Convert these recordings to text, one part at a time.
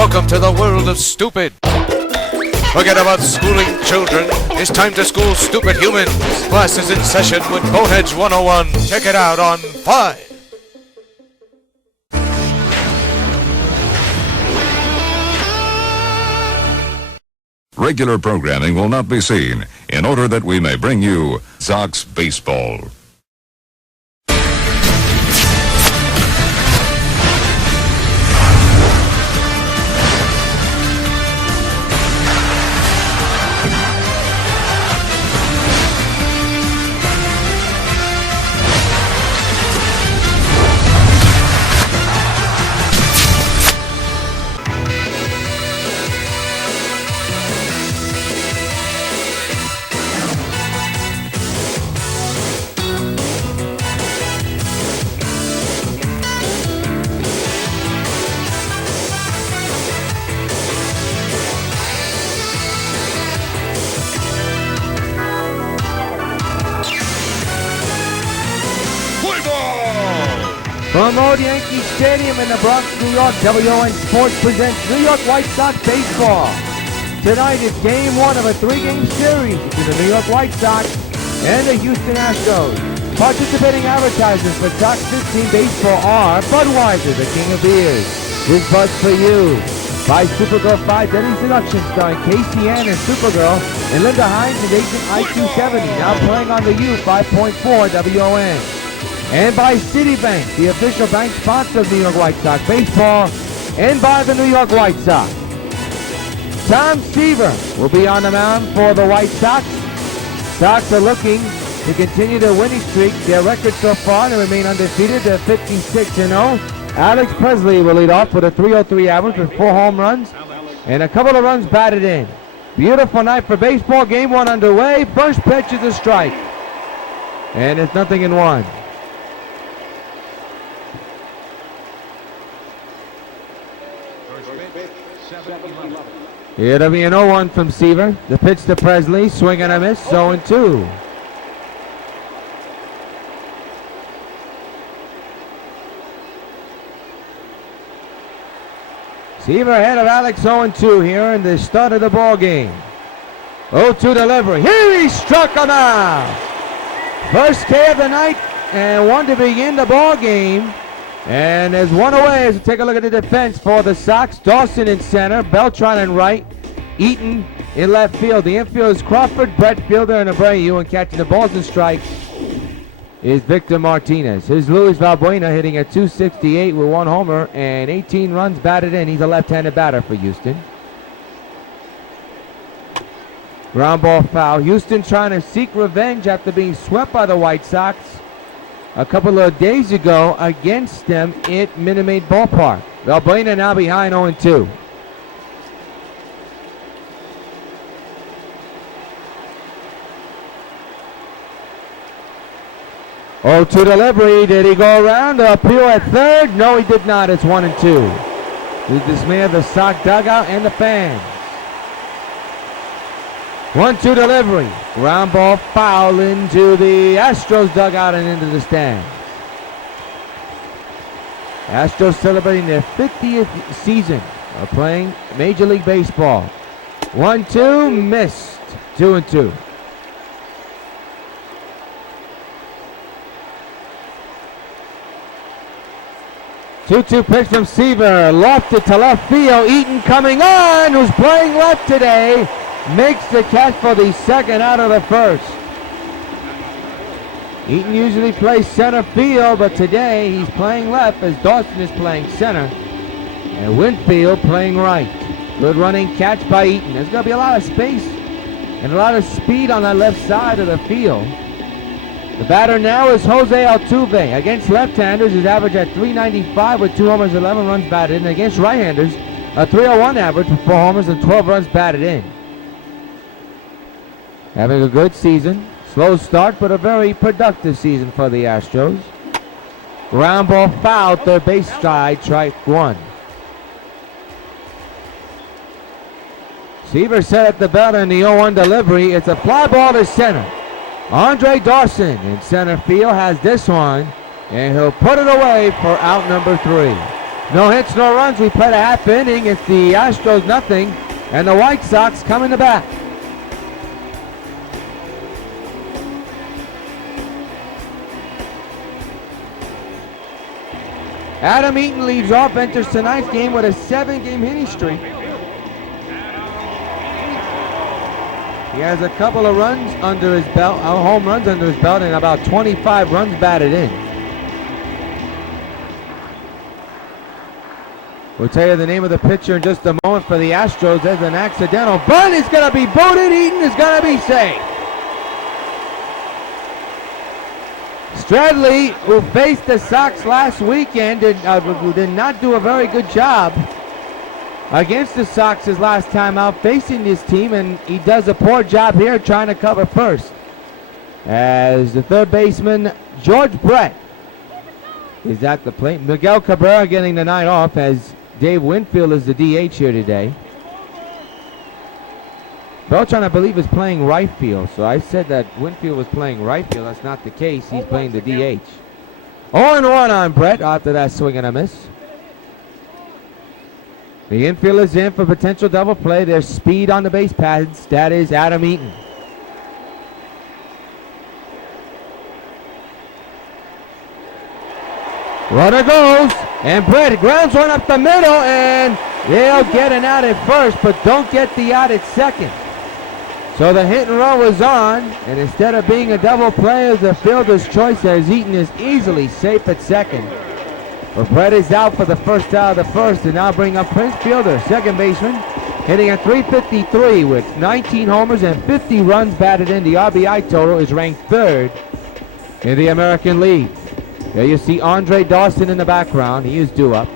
Welcome to the world of stupid. Forget about schooling children. It's time to school stupid humans. Class is in session with Boneheads 101. Check it out on 5. Regular programming will not be seen in order that we may bring you Sox Baseball. From old Yankee Stadium in the Bronx, New York, WON Sports presents New York White Sox baseball. Tonight is Game 1 of a 3-game series between the New York White Sox and the Houston Astros. Participating advertisers for Sox 15 baseball are Budweiser, the king of beers. This Bud's for you. By Supergirl 5 Deadly Seduction, starring Casey Ann and Supergirl, and Linda Hines and Agent I-270, now playing on the U 5.4 WON. And by Citibank, the official bank sponsor of New York White Sox baseball, and by the New York White Sox. Tom Seaver will be on the mound for the White Sox. Sox are looking to continue their winning streak. Their record so far, they remain undefeated. They're 56-0. Alex Presley will lead off with a .303 average with 4 home runs and a couple of runs batted in. Beautiful night for baseball. Game 1 underway. First pitch is a strike. And it's 0-1. It'll be an 0-1 from Seaver. The pitch to Presley, swing and a miss, 0-2. Seaver ahead of Alex, 0-2 here in the start of the ball game. 0-2 delivery. Here he struck him out. First K of the night and one to begin the ball game. And there's one away as we take a look at the defense for the Sox. Dawson in center, Beltran in right, Eaton in left field. The infield is Crawford, Brett Fielder, and Abreu. And catching the balls and strikes is Victor Martinez. Here's Luis Valbuena hitting at .268 with 1 homer and 18 runs batted in. He's a left-handed batter for Houston. Ground ball foul. Houston trying to seek revenge after being swept by the White Sox a couple of days ago against them at Minute Maid Ballpark. Valbuena now behind 0-2. Oh, to delivery. Did he go around to appeal at third? No, he did not. It's 1-2. The dismay of the Sox dugout and the fans. 1-2 delivery. Ground ball foul into the Astros dugout and into the stands. Astros celebrating their 50th season of playing Major League Baseball. 1-2 missed. 2-2. Two pitch from Seaver, lofted to left field. Eaton coming on, who's playing left today, makes the catch for the second out of the first. Eaton usually plays center field, but today he's playing left as Dawson is playing center, and Winfield playing right. Good running catch by Eaton. There's going to be a lot of space and a lot of speed on that left side of the field. The batter now is Jose Altuve. Against left-handers, his average at .395 with 2 homers, 11 runs batted in. Against right-handers, a .301 average with 4 homers and 12 runs batted in. Having a good season. Slow start, but a very productive season for the Astros. Ground ball foul, third base side, strike 1. Seaver set at the belt in the 0-1 delivery. It's a fly ball to center. Andre Dawson in center field has this one, and he'll put it away for out number 3. No hits, no runs. We played a half inning. It's the Astros nothing, and the White Sox coming to bat. Adam Eaton leads off, enters tonight's game with a 7-game hitting streak. He has a couple of runs under his belt, home runs under his belt, and about 25 runs batted in. We'll tell you the name of the pitcher in just a moment for the Astros. There's an accidental bunt. It's going to be booted. Eaton is going to be safe. Stradley, who faced the Sox last weekend, did not do a very good job against the Sox his last time out facing this team, and he does a poor job here trying to cover first. As the third baseman, George Brett, is at the plate. Miguel Cabrera getting the night off as Dave Winfield is the DH here today. Beltran, I believe, is playing right field, so I said that Winfield was playing right field. That's not the case. He's playing the DH. 0-1 on Brett after that swing and a miss. The infield is in for potential double play. There's speed on the base pads. That is Adam Eaton. Runner goes, and Brett grounds one up the middle, and they'll get an out at first, but don't get the out at second. So the hit and run was on, and instead of being a double play as a fielder's choice, as Eaton is easily safe at second. But Brett is out for the first out of the first, and now bring up Prince Fielder, second baseman, hitting at .353 with 19 homers and 50 runs batted in. The RBI total is ranked third in the American League. There you see Andre Dawson in the background. He is due up.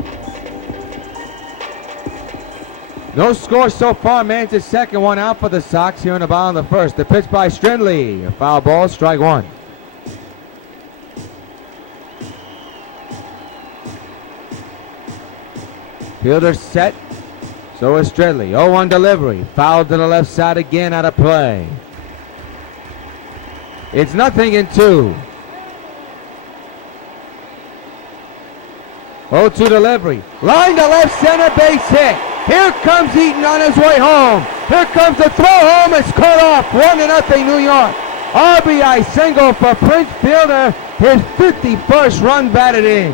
No score so far. Man's at second, one out for the Sox here in the bottom of the first. The pitch by Strindley. A foul ball, strike one. Fielder set. So is Strindley. 0-1 delivery. Foul to the left side again, out of play. It's 0-2. 0-2 delivery. Line to left center, base hit. Here comes Eaton on his way home. Here comes the throw home. It's cut off. 1-0 New York. RBI single for Prince Fielder. His 51st run batted in.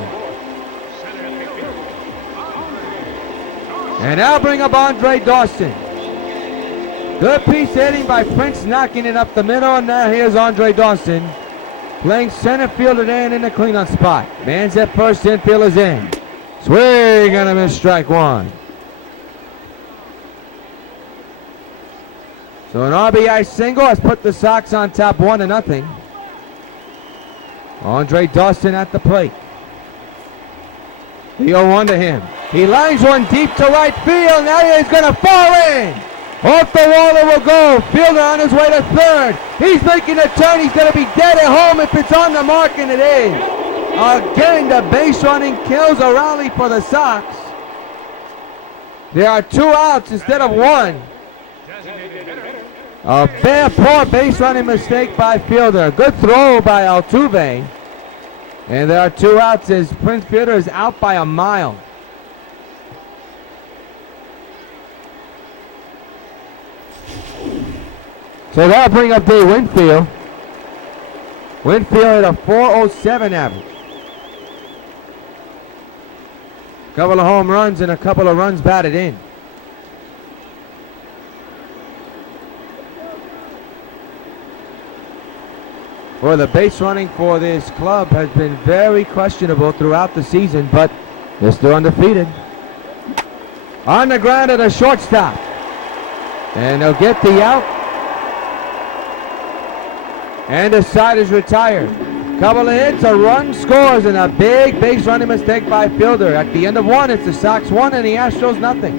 And now bring up Andre Dawson. Good piece of hitting by Prince, knocking it up the middle. And now here's Andre Dawson playing center field today and in the cleanup spot. Man's at first, infield is in. Swing and a miss, strike one. So an RBI single has put the Sox on top 1-0. Andre Dawson at the plate. The 0-1 to him. He lines one deep to right field. Now he's going to fall in. Off the wall it will go. Fielder on his way to third. He's making a turn. He's going to be dead at home if it's on the mark, and it is. Again, the base running kills a rally for the Sox. There are 2 outs instead of 1. A poor base running mistake by Fielder. Good throw by Altuve. And there are 2 outs as Prince Fielder is out by a mile. So that'll bring up Dave Winfield. Winfield at a .407 average. Couple of home runs and a couple of runs batted in. Well, the base running for this club has been very questionable throughout the season, but they're still undefeated. On the ground at a shortstop. And they'll get the out. And the side is retired. Couple of hits, a run scores, and a big base running mistake by Fielder. At the end of 1, it's the Sox 1 and the Astros nothing.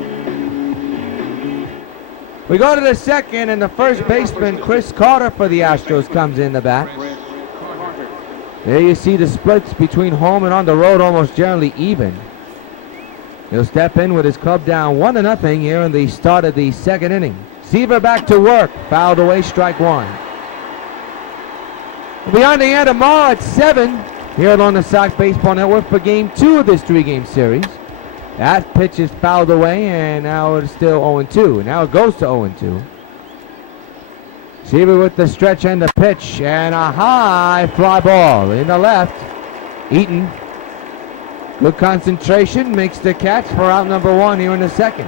We go to the second, and the first baseman, Chris Carter for the Astros, comes in the bat. There you see the splits between home and on the road almost generally even. He'll step in with his club down 1-0 here in the start of the second inning. Seaver back to work. Fouled away, strike one. We'll be on the air tomorrow at 7 here on the Sox Baseball Network for Game 2 of this 3-game series. That pitch is fouled away, and now it's still 0-2. Now it goes to 0-2. Seaver with the stretch and the pitch, and a high fly ball in the left. Eaton, good concentration, makes the catch for out number 1 here in the second.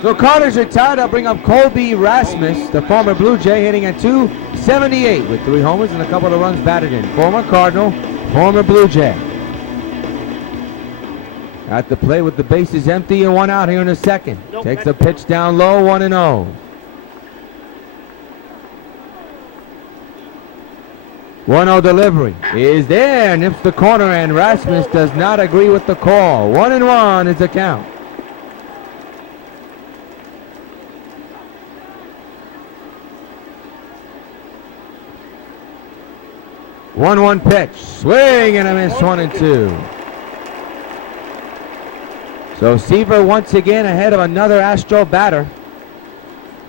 So Carter's retired. I'll bring up Colby Rasmus, the former Blue Jay, hitting at .278 with 3 homers and a couple of runs batted in. Former Cardinal, former Blue Jay. At the plate with the bases empty and 1 out here in the second. Takes a pitch down low, 1-0. 1-0 delivery is there, nips the corner, and Rasmus does not agree with the call. 1-1 is the count. 1-1 pitch, swing and a miss, 1-2. So Seaver once again ahead of another Astro batter.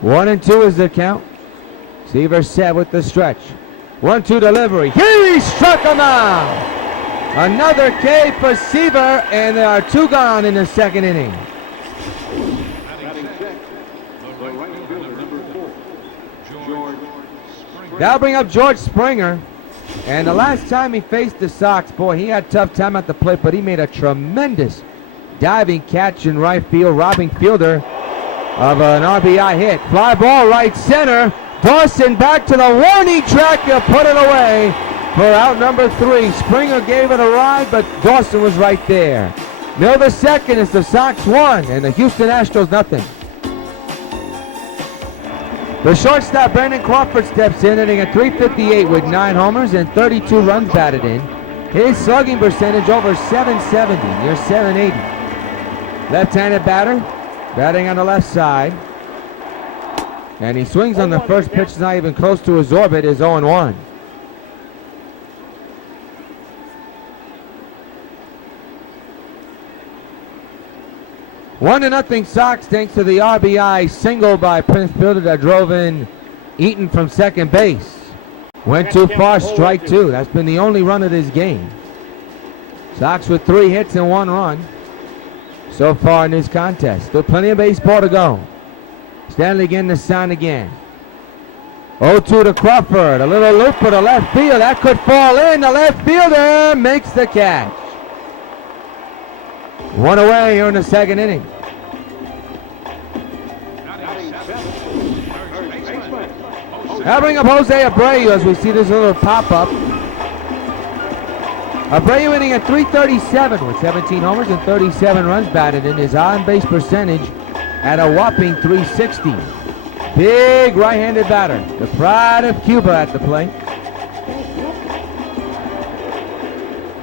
1-2 is the count. Seaver set with the stretch. 1-2 delivery. He struck him out. Another K for Seaver, and there are 2 gone in the second inning. That'll bring up George Springer. And the last time he faced the Sox, boy, he had a tough time at the plate, but he made a tremendous diving catch in right field, robbing fielder of an RBI hit. Fly ball right center. Dawson back to the warning track to put it away for out number 3. Springer gave it a ride, but Dawson was right there. Mill the second is the Sox 1 and the Houston Astros nothing. The shortstop Brandon Crawford steps in, hitting at .358 with 9 homers and 32 runs batted in. His slugging percentage over .770, near .780. Left-handed batter, batting on the left side. And he swings on the first pitch, not even close to his orbit, is 0-1. One to nothing Sox, thanks to the RBI single by Prince Fielder that drove in Eaton from second base. Went too far, strike 2. That's been the only run of this game. Sox with 3 hits and 1 run so far in this contest. Still plenty of baseball to go. Stanley getting the sign again. 0-2 to Crawford. A little loop for the left field. That could fall in. The left fielder makes the catch. 1 away here in the second inning. Now bring up Jose Abreu as we see this little pop-up. Abreu hitting at .337 with 17 homers and 37 runs batted in. His on-base percentage at a whopping .360. Big right-handed batter. The pride of Cuba at the plate.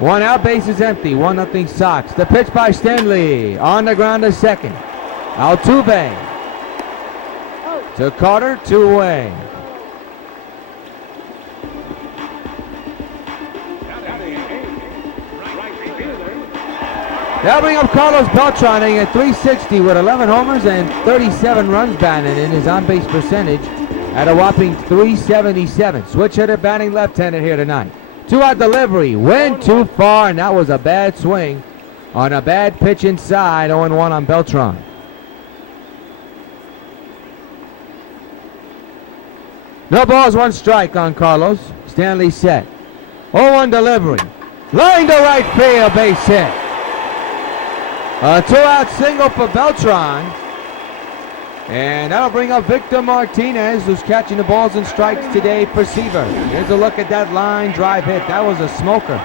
1 out, base is empty. 1-0 Sox. The pitch by Stanley. On the ground to second. Altuve. To Carter, 2 away. That'll bring up Carlos Beltran hitting at .360 with 11 homers and 37 runs batted in. His on-base percentage at a whopping .377. Switch hitter batting left-handed here tonight. 2-out delivery. Went too far, and that was a bad swing on a bad pitch inside. 0-1 on Beltran. No balls, 1 strike on Carlos. Stanley set. 0-1 delivery. Line to right field, base hit. A 2-out single for Beltran. And that'll bring up Victor Martinez, who's catching the balls and strikes today for Seaver. Here's a look at that line drive hit. That was a smoker.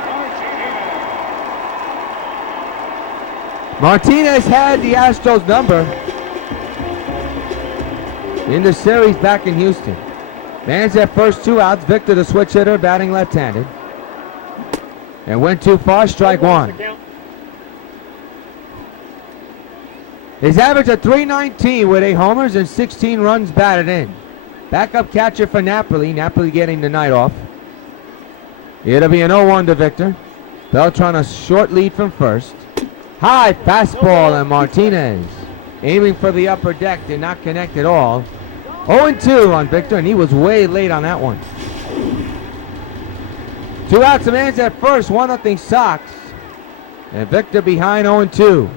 Martinez had the Astros number in the series back in Houston. Man's at first 2 outs. Victor, the switch hitter, batting left-handed. And went too far, strike 1. His average at .319 with 8 homers and 16 runs batted in. Backup catcher for Napoli. Napoli getting the night off. It'll be an 0-1 to Victor. Beltran a short lead from first. High fastball, and Martinez aiming for the upper deck, did not connect at all. 0-2 on Victor, and he was way late on that one. 2 outs, a man's at first, 1-0 Sox. And Victor behind 0-2.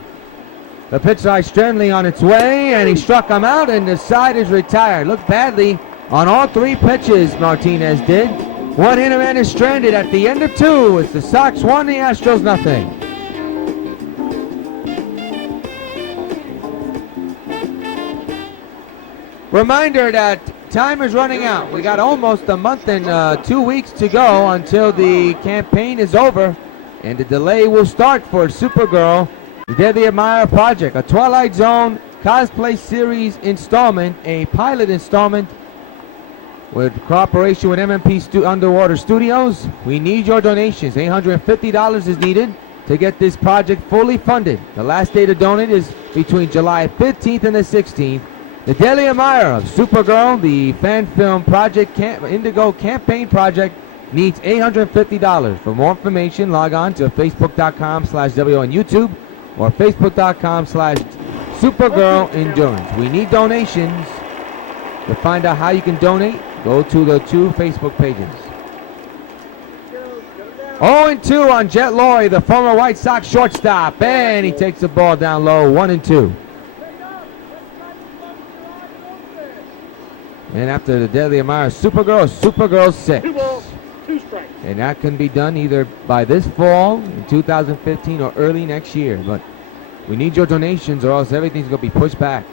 The pitch by Strenley on its way, and he struck him out, and the side is retired. Looked badly on all 3 pitches, Martinez did. 1 hitter man is stranded at the end of 2. It's the Sox 1, the Astros nothing. Reminder that time is running out. We got almost a month and 2 weeks to go until the campaign is over, and the delay will start for Supergirl, the Deadly Admirer Project, a Twilight Zone cosplay series installment, a pilot installment with cooperation with MMP Underwater Studios. We need your donations. $850 is needed to get this project fully funded. The last day to donate is between July 15th and the 16th. The Deadly Admirer of Supergirl, the fan film project, Indigo campaign project, needs $850. For more information, log on to facebook.com/WON YouTube or facebook.com/Supergirl Endurance. We need donations. To find out how you can donate, go to the 2 Facebook pages. 0-2 on Jet Lowry, the former White Sox shortstop, and he takes the ball down low, 1-2. And after the Deadly Admirer, Supergirl 6. 2 balls, 2 strikes. And that can be done either by this fall in 2015 or early next year. But we need your donations or else everything's going to be pushed back.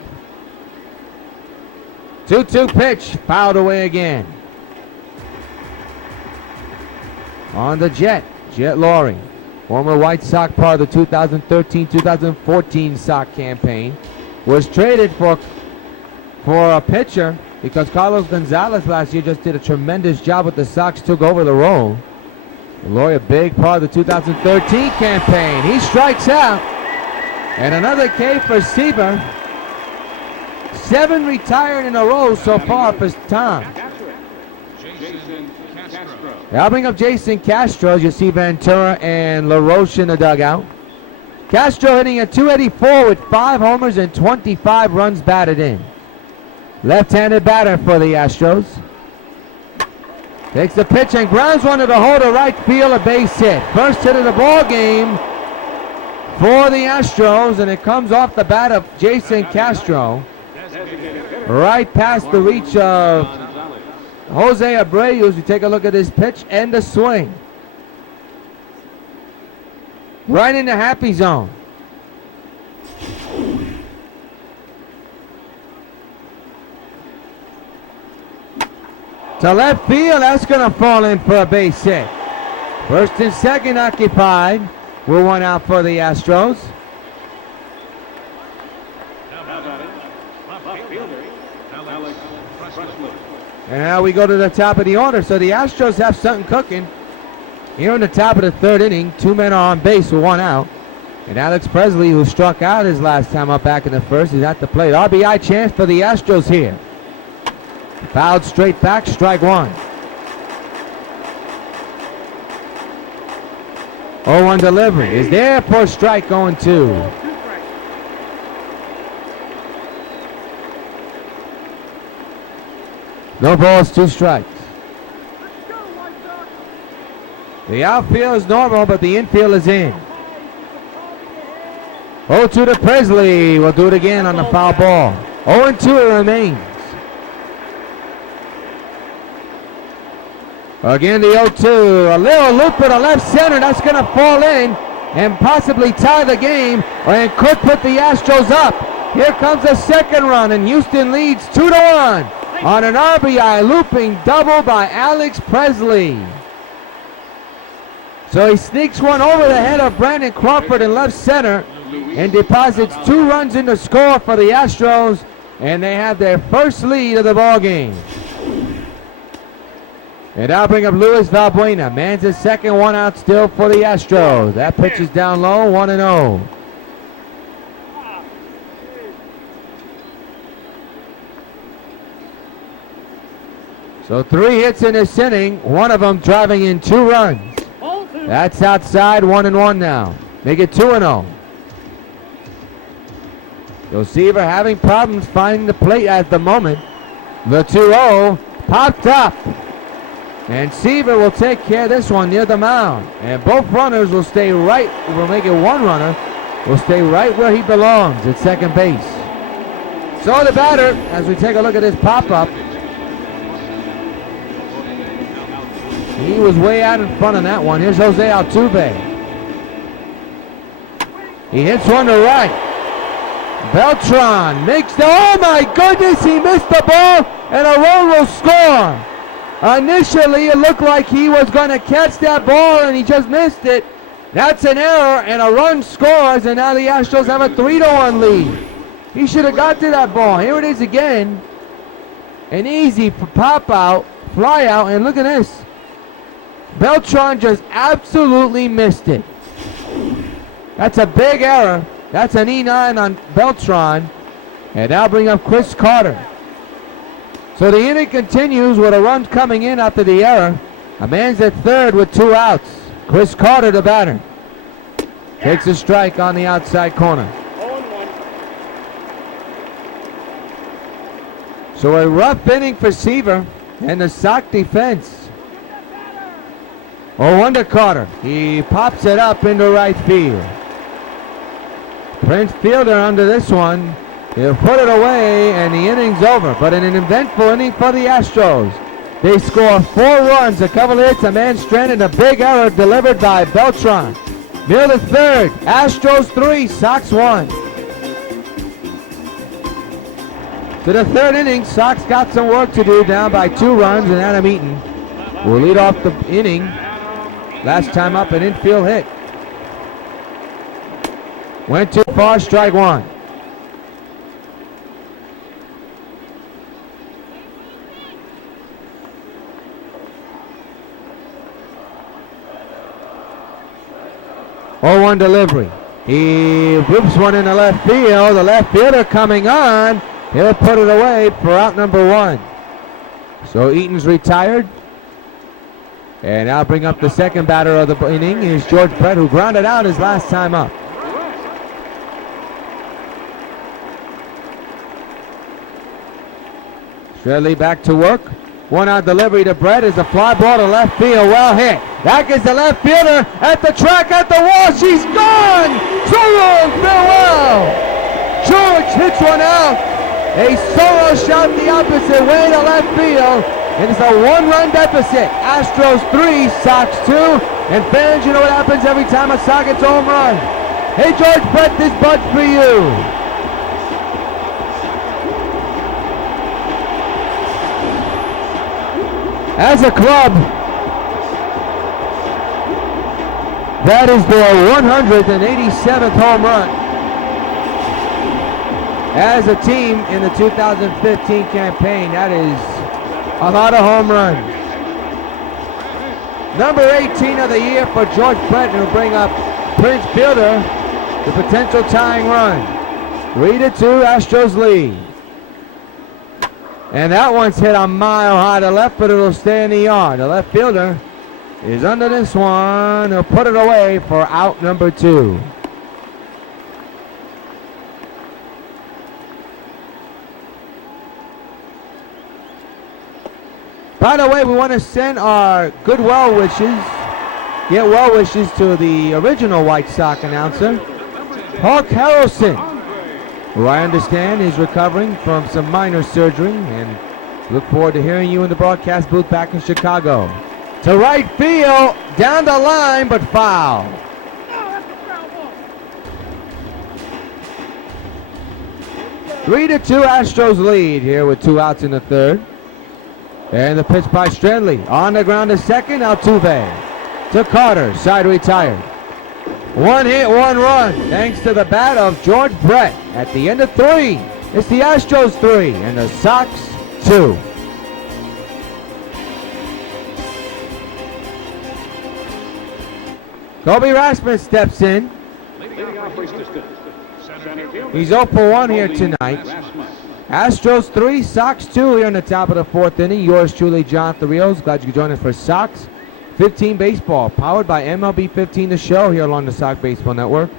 2-2 pitch, fouled away again. On the Jet Lowry, former White Sox, part of the 2013-2014 Sox campaign, was traded for a pitcher because Carlos Gonzalez last year just did a tremendous job with the Sox, took over the role. Lowry, a big part of the 2013 campaign. He strikes out. And another K for Seaver. 7 retired in a row so far for Tom. I'll bring up Jason Castro. You see Ventura and LaRoche in the dugout. Castro hitting a .284 with 5 homers and 25 runs batted in. Left-handed batter for the Astros. Takes the pitch and grounds one to the hole to right field, a base hit. First hit of the ball game for the Astros, and it comes off the bat of Jason Castro. Right past the reach of Jose Abreu. You take a look at this pitch and the swing. Right in the happy zone. To left field, that's going to fall in for a base hit. First and second occupied. We're 1 out for the Astros. And now we go to the top of the order. So the Astros have something cooking. Here in the top of the 3rd inning, 2 men are on base with 1 out. And Alex Presley, who struck out his last time up back in the 1st, is at the plate. RBI chance for the Astros here. Fouled straight back, strike 1. 0-1 delivery is there for strike, 0-2. No balls, 2 strikes. The outfield is normal, but the infield is in. 0-2 to Presley. We'll do it again on the foul ball. 0-2 it remains. Again, the 0-2. A little loop to the left center. That's going to fall in and possibly tie the game, and could put the Astros up. Here comes a second run, and Houston leads 2-1 on an RBI looping double by Alex Presley. So he sneaks one over the head of Brandon Crawford in left center and deposits 2 runs in the score for the Astros, and they have their first lead of the ball game. And I'll bring up Luis Valbuena. Man's at second, 1 out still for the Astros. That pitch is down low, 1-0. So 3 hits in this inning, one of them driving in 2 runs. That's outside, 1-1 now. Make it 2-0. So Seaver having problems finding the plate at the moment. The 2-0 popped up. And Seaver will take care of this one near the mound. And both runners will stay right. We'll make it one runner. Will stay right where he belongs at second base. So the batter, as we take a look at this pop-up, he was way out in front on that one. Here's Jose Altuve. He hits one to right. Beltran makes the, oh my goodness, he missed the ball, and a run will score. Initially, it looked like he was going to catch that ball, and he just missed it. That's an error, and a run scores, and now the Astros have a 3-1 lead. He should have got to that ball. Here it is again. An easy pop out, fly out, and look at this. Beltran just absolutely missed it. That's a big error. That's an E9 on Beltran. And now bring up Chris Carter. So the inning continues with a run coming in after the error. A man's at third with 2 outs. Chris Carter, the batter. Takes a strike on the outside corner. So a rough inning for Seaver and the Sox defense. 0-1 to Carter. He pops it up into right field. Prince Fielder under this one. He'll put it away, and the inning's over. But in an eventful inning for the Astros. They score 4 runs, a couple of hits, a man stranded, a big error delivered by Beltran. Near the third, Astros 3, Sox 1. To the third inning, Sox got some work to do, down by 2 runs, and Adam Eaton will lead off the inning. Last time up, an infield hit. Went too far, strike 1. Oh, 0-1 delivery. He whips one in the left field. The left fielder coming on. He'll put it away for out number 1. So Eaton's retired. And now bring up the second batter of the inning is George Brett, who grounded out his last time up. Shredley back to work. 1-out delivery to Brett is a fly ball to left field. Well hit. That gets the left fielder at the track, at the wall. She's gone. So long, farewell. George hits one out. A solo shot the opposite way to left field. And it's a 1-run deficit. Astros 3, Sox 2. And fans, you know what happens every time a Sox gets a home run. Hey, George Brett, this bud's for you. As a club, that is their 187th home run. As a team in the 2015 campaign, that is a lot of home runs. Number 18 of the year for George Brett, who will bring up Prince Fielder, the potential tying run. 3-2, Astros lead. And that one's hit a mile high to left, but it'll stay in the yard. The left fielder is under this one. He'll put it away for out number 2. By the way, we want to send our good well wishes, get well wishes to the original White Sox announcer, Hawk Harrelson, who I understand is recovering from some minor surgery, and look forward to hearing you in the broadcast booth back in Chicago. To right field, down the line, but foul. 3-2 Astros lead here with 2 outs in the third. And the pitch by Strandley. On the ground to second, Altuve. To Carter, side retired. 1 hit, 1 run, thanks to the bat of George Brett. At the end of 3, it's the Astros 3 and the Sox 2. Kobe Rasmus steps in. He's 0 for 1 here tonight. Astros 3, Sox 2 here in the top of the 4th inning. Yours truly, Jonathan Rios. Glad you could join us for Sox 15 Baseball, powered by MLB 15 The Show here along the Sox Baseball Network.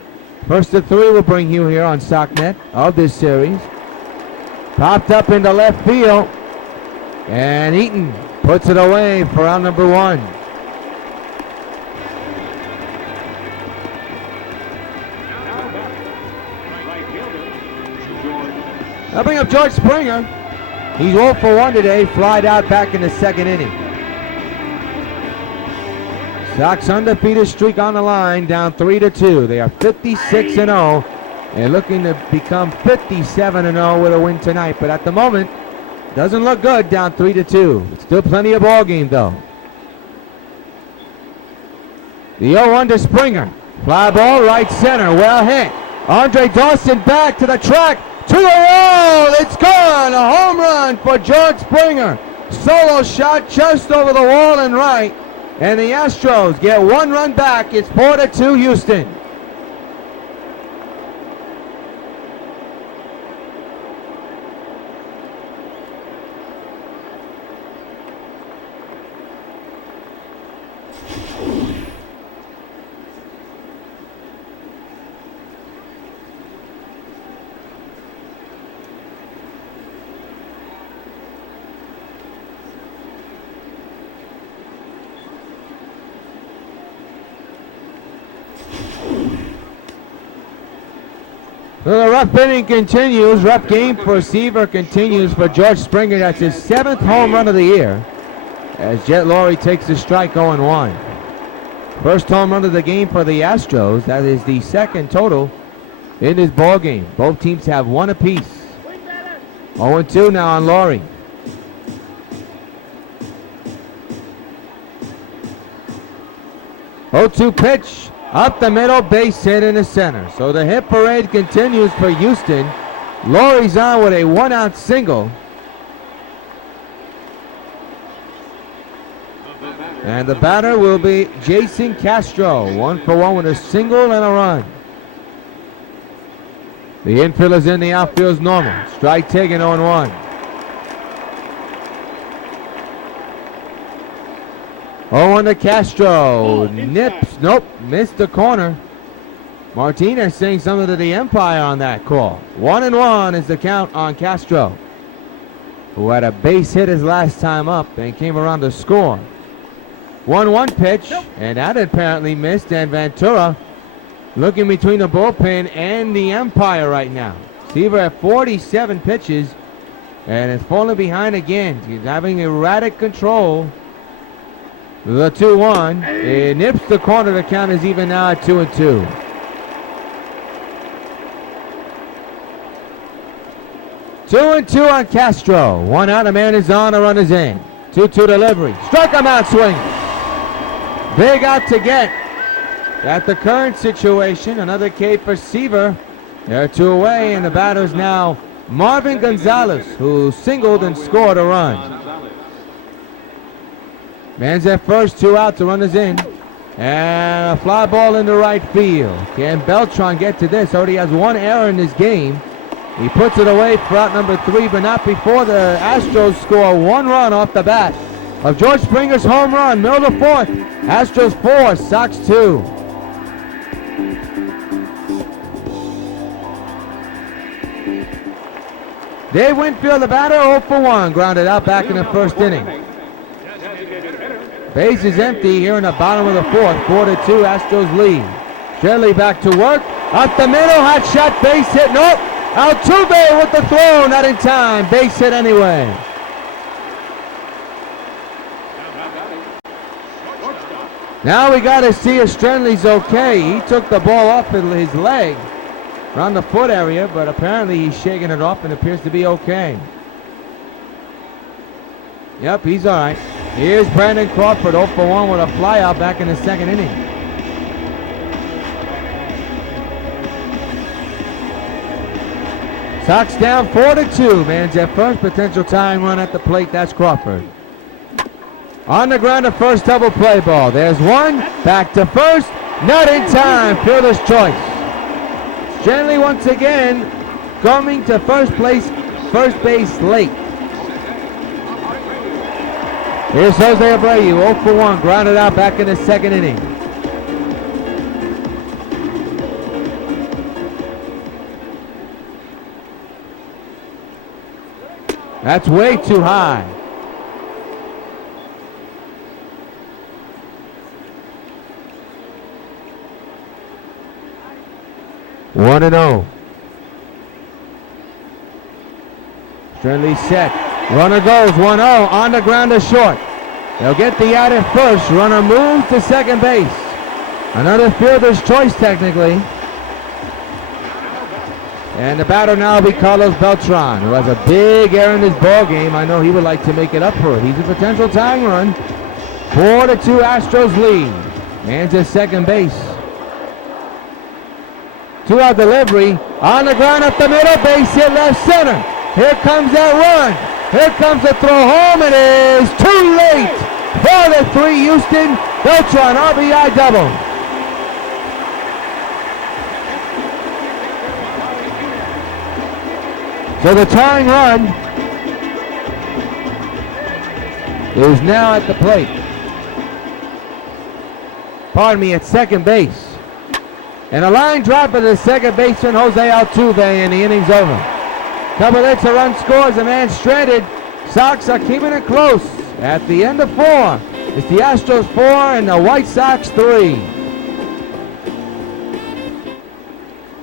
First of 3 will bring you here on SockNet of this series. Popped up into left field. And Eaton puts it away for out number 1. I'll bring up George Springer. He's 0 for 1 today, flied out back in the second inning. Sox undefeated streak on the line, down 3-2. They are 56-0 and looking to become 57-0 with a win tonight. But at the moment, doesn't look good, down 3-2. Still plenty of ball game though. The 0-1 to Springer. Fly ball right center, well hit. Andre Dawson back to the track. To the wall, it's gone. A home run for George Springer. Solo shot just over the wall and right. And the Astros get 1 run back. It's 4-2 Houston. So the rough inning continues. Rough game for Seaver continues for George Springer. That's his 7th home run of the year as Jet Laurie takes the strike 0-1. First home run of the game for the Astros. That is the 2nd total in this ball game. Both teams have 1 apiece. 0-2 now on Laurie. Oh-2 pitch. Up the middle, base hit in the center. So the hit parade continues for Houston. Laurie's on with a 1-out single. And the batter will be Jason Castro. 1 for 1 with a single and a run. The infield is in, the outfield's normal. Strike taken 0-1. 0-1 to Castro. Nips. Nope. Missed the corner. Martinez saying something to the umpire on that call. 1-1 is the count on Castro, who had a base hit his last time up and came around to score. 1-1 pitch, and that apparently missed, and Ventura looking between the bullpen and the umpire right now. Seaver at 47 pitches and is falling behind again. He's having erratic control. The 2-1. It nips the corner. The count is even now at 2-2. Two and two on Castro. 1 out, a man is on, a run is in. 2-2 delivery. Strike him out, swing. Big out to get. At the current situation, another K for Seaver. There are 2 away, and the batter is now Marvin Gonzalez, who singled and scored a run. Man's at first, 2 out, the run is in. And a fly ball into right field. Can Beltran get to this? Already has 1 error in this game. He puts it away for out number 3, but not before the Astros score 1 run off the bat of George Springer's home run. Middle of the 4th. Astros 4, Sox 2. Dave Winfield, the batter, 0 for 1. Grounded out back in the first inning. Base is empty here in the bottom of the 4th. 4-2, Astros lead. Shirley back to work. Up the middle, hot shot, base hit. Nope. Altuve with the throw, not in time. Base hit anyway. Now we got to see if Strenley's okay. He took the ball off his leg around the foot area, but apparently he's shaking it off and appears to be okay. Yep, he's all right. Here's Brandon Crawford, 0 for 1 with a flyout back in the second inning. Sox down 4-2. Man's at first, potential tying run at the plate. That's Crawford. On the ground, the first double play ball. There's 1, back to first, not in time. Fielder's choice. Stanley once again coming to first base late. Here's Jose Abreu, 0 for 1, grounded out back in the second inning. That's way too high. 1-0. Strandley set. Runner goes 1-0 on the ground to short. They'll get the out at first. Runner moves to second base. Another fielder's choice technically. And the batter now will be Carlos Beltran, who has a big error in this ball game. I know he would like to make it up for it. He's a potential tying run. 4-2 Astros lead. Man to second base. 2-out delivery. On the ground up the middle. Base hit left center. Here comes that run. Here comes the throw home. It is too late for the 3 Houston. Beltran RBI double. So the tying run is now at the plate. Pardon me, at second base. And a line drive for the second baseman, Jose Altuve, and the inning's over. Couple hits, a run scores, a man stranded. Sox are keeping it close. At the end of 4, it's the Astros 4 and the White Sox 3.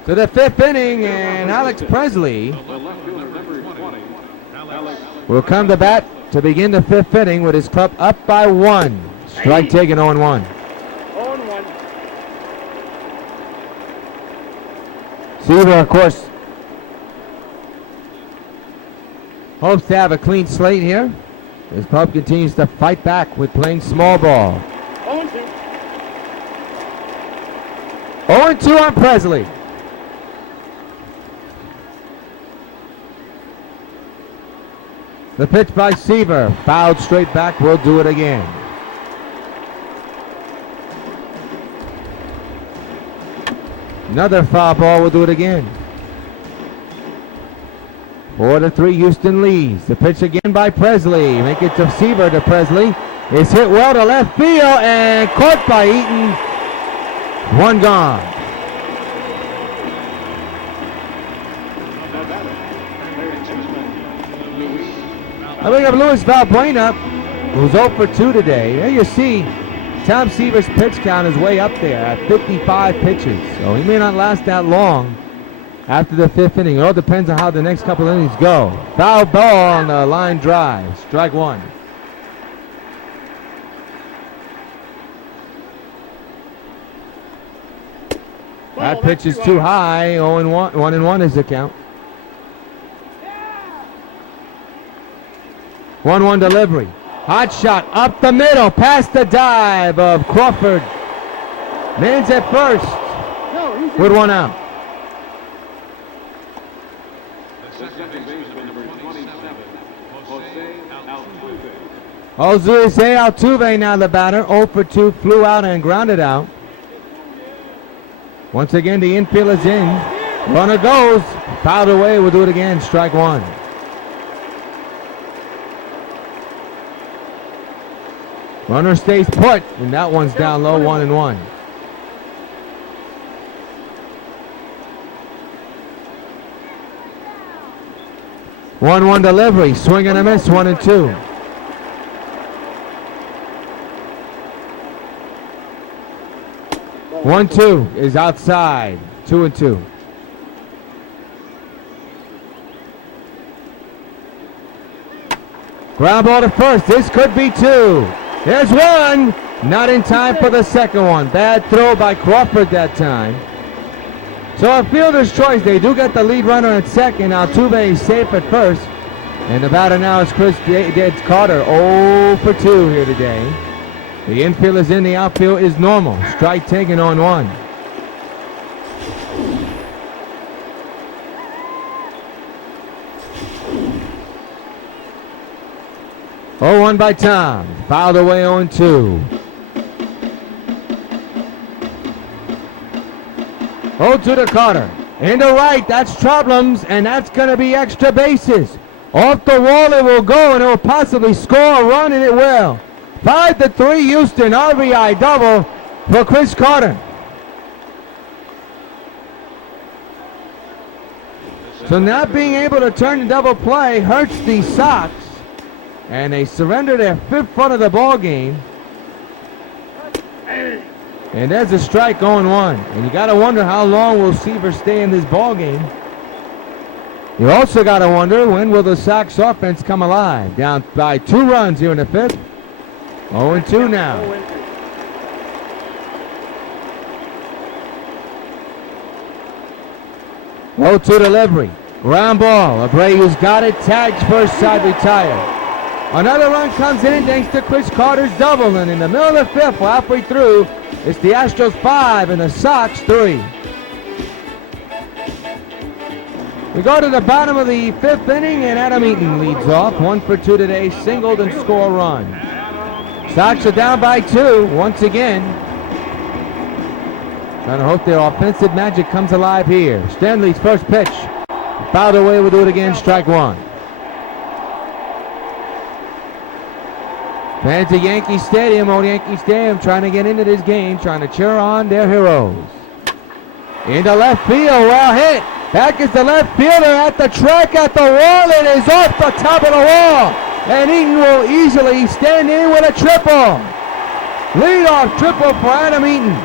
To the 5th inning, and Alex Presley will come to bat to begin the 5th inning with his club up by 1. Strike taken 0-1. Seaver, of course, hopes to have a clean slate here. His club continues to fight back with playing small ball. 0-2 on Presley. The pitch by Seaver, fouled straight back, will do it again. Another foul ball, will do it again. 4-3 Houston leads. The pitch again by Presley. Make it to Seaver to Presley. It's hit well to left field and caught by Eaton. 1 gone. I bring up Luis Valbuena, who's 0 for 2 today. There you see, Tom Seaver's pitch count is way up there at 55 pitches. So he may not last that long after the 5th inning. It all depends on how the next couple innings go. Foul ball on the line drive. Strike 1. That pitch is too high. 0-1. 1-1 is the count. 1-1 delivery. Hot shot up the middle, past the dive of Crawford. Man's at first. Good 1 out. Jose Altuve now the batter. 0 for 2, flew out and grounded out. Once again, the infield is in. Runner goes. Fouled away. We'll do it again. Strike 1. Runner stays put, and that one's down low, 1-1. One delivery, swing and a miss, 1-2. One, 2 is outside, 2-2. Ground ball to first, this could be 2. There's 1, not in time for the second one. Bad throw by Crawford that time. So a fielder's choice, they do get the lead runner at second. Altuve is safe at first. And the batter now is Carter, 0 for 2 here today. The infield is in, the outfield is normal. Strike taken on 1. Oh, 1 by Tom. Fouled away 0-2. 0-2 to Carter. Into right, that's problems, and that's going to be extra bases. Off the wall it will go, and it will possibly score a run, and it will. 5-3 Houston, RBI double for Chris Carter. So not being able to turn the double play hurts the Sox. And they surrender their 5th run of the ball game. And there's a strike, 0-1. And you got to wonder how long will Seaver stay in this ball game. You also got to wonder when will the Sox offense come alive. Down by 2 runs here in the 5th. 0-2 now. Low to delivery. Ground ball. Abreu's got it. Tags first side, retired. Another run comes in thanks to Chris Carter's double. And in the middle of the 5th, halfway through, it's the Astros 5 and the Sox 3. We go to the bottom of the 5th inning, and Adam Eaton leads off. 1 for 2 today, singled and score a run. Sox are down by 2 once again. Trying to hope their offensive magic comes alive here. Stanley's first pitch. Fouled away, we'll do it again, strike 1. Fans at Yankee Stadium, old Yankee Stadium, trying to get into this game, trying to cheer on their heroes. Into left field, well hit. Back is the left fielder at the track, at the wall. It is off the top of the wall. And Eaton will easily stand in with a triple. Leadoff triple for Adam Eaton.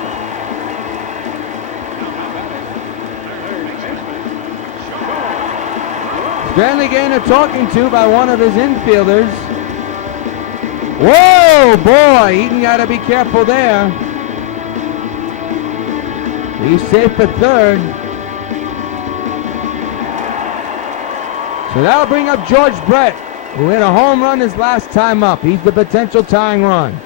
Stanley getting a talking to by one of his infielders. Whoa, boy, Eaton got to be careful there. He's safe for 3rd. So that'll bring up George Brett, who hit a home run his last time up. He's the potential tying run.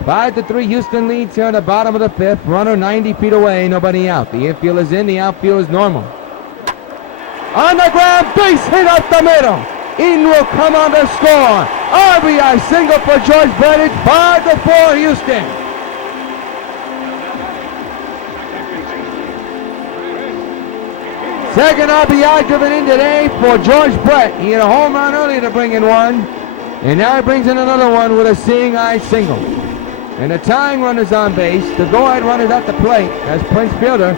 5-3 Houston leads here at the bottom of the 5th. Runner 90 feet away, nobody out. The infield is in, the outfield is normal. On the ground, base hit up the middle. Eaton will come on to score. RBI single for George Brett. It's 5-4 Houston. Second RBI driven in today for George Brett. He had a home run earlier to bring in 1. And now he brings in another one with a seeing eye single. And the tying runner's on base. The go-ahead runner's at the plate as Prince Fielder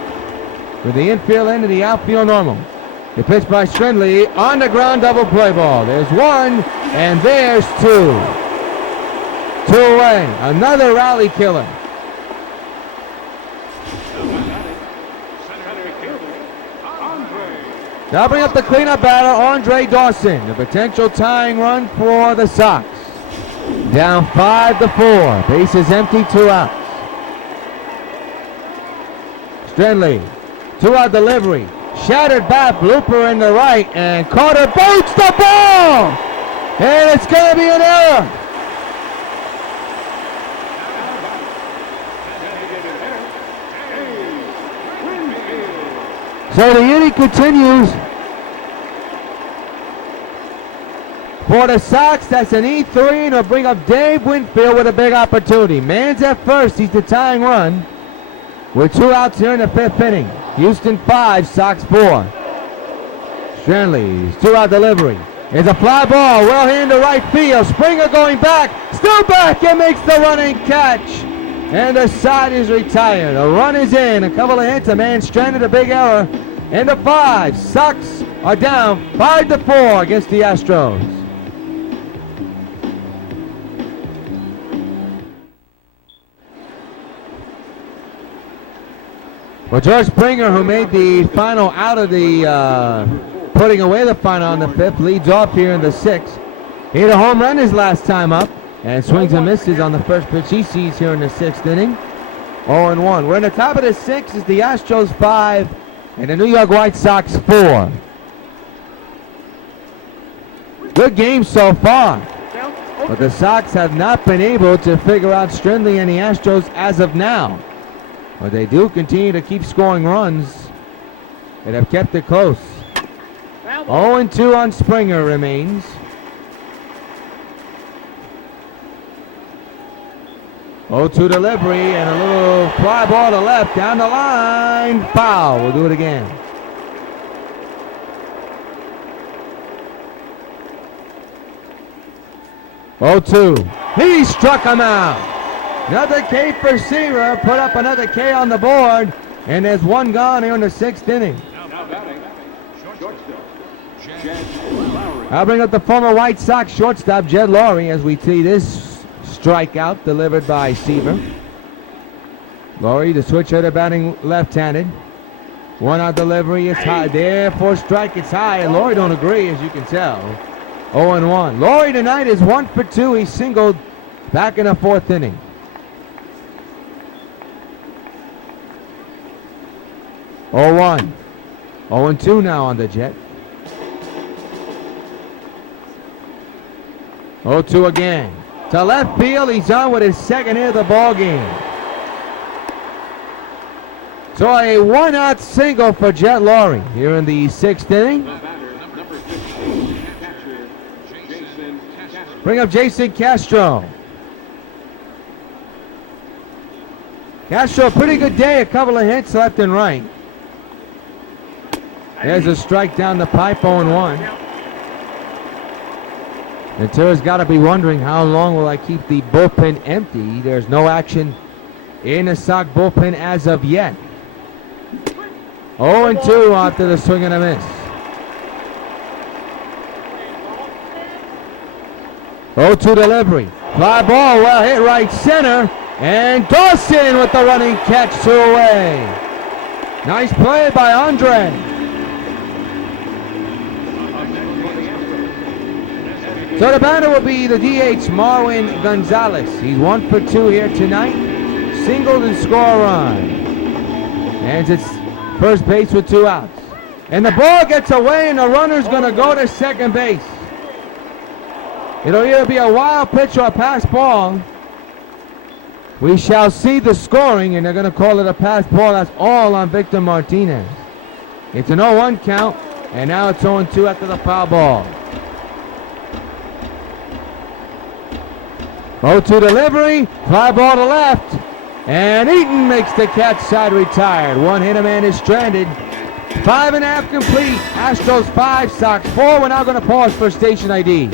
with the infield end of the outfield normal. The pitch by Strindley on the ground, double play ball. There's 1 and there's 2. 2 away. Another rally killer. Now bring up the cleanup batter, Andre Dawson. The potential tying run for the Sox. Down 5-4. Base is empty, 2 outs. Strindley, 2-out delivery. Shattered bat, blooper in the right, and Carter boats the ball! And it's going to be an error. So the inning continues. For the Sox, that's an E3, and it'll bring up Dave Winfield with a big opportunity. Man's at first, he's the tying run. With 2 outs here in the 5th inning. Houston 5, Sox 4. Strandley's 2-out delivery. There's a fly ball, well hit into right field. Springer going back, still back, and makes the running catch. And the side is retired. A run is in, a couple of hits, a man stranded, a big error. And the 5, Sox are down 5-4 against the Astros. Well, George Springer, who made the final out of the, putting away the final on the 5th, leads off here in the 6th. He hit a home run his last time up, and swings and misses on the first pitch he sees here in the 6th inning. 0-1. We're in the top of the 6th is the Astros 5 and the New York White Sox 4. Good game so far, but the Sox have not been able to figure out Strindley and the Astros as of now. But they do continue to keep scoring runs and have kept it close. 0-2 on Springer remains. 0-2 delivery and a little fly ball to left down the line. Foul. We'll do it again. He struck him out. Another K for Seaver, put up another K on the board, and there's one gone here in the 6th inning. I'll bring up the former White Sox shortstop, Jed Lowrie, as we see this strikeout delivered by Seaver. Laurie, the switch hitter, batting left-handed. 1-out delivery is high. There for strike, it's high. And Laurie don't agree, as you can tell. 0-1. Laurie tonight is 1 for 2. He singled back in the 4th inning. Oh, 1. 0-2 now on the Jet. 0-2 again. To left field, he's on with his second hit of the ball game. So a 1-out single for Jet Laurie here in the 6th inning. Bring up Jason Castro. Castro, pretty good day, a couple of hits left and right. There's a strike down the pipe, 0-1. Ventura's got to be wondering, how long will I keep the bullpen empty? There's no action in the Sox bullpen as of yet. 0-2 after the swing and a miss. 0-2 delivery. Fly ball, well hit right center. And Dawson with the running catch, 2 away. Nice play by Andre. So the batter will be the DH, Marwin Gonzalez. He's 1 for 2 here tonight. Singled and score a run. And it's first base with 2 outs. And the ball gets away and the runner's going to go to second base. It'll either be a wild pitch or a pass ball. We shall see the scoring, and they're going to call it a pass ball. That's all on Victor Martinez. It's an 0-1 count, and now it's 0-2 after the foul ball. 0-2 delivery, fly ball to left, and Eaton makes the catch, side retired. One hit, a man is stranded. 5.5 complete. Astros 5, Sox 4. We're now going to pause for station ID.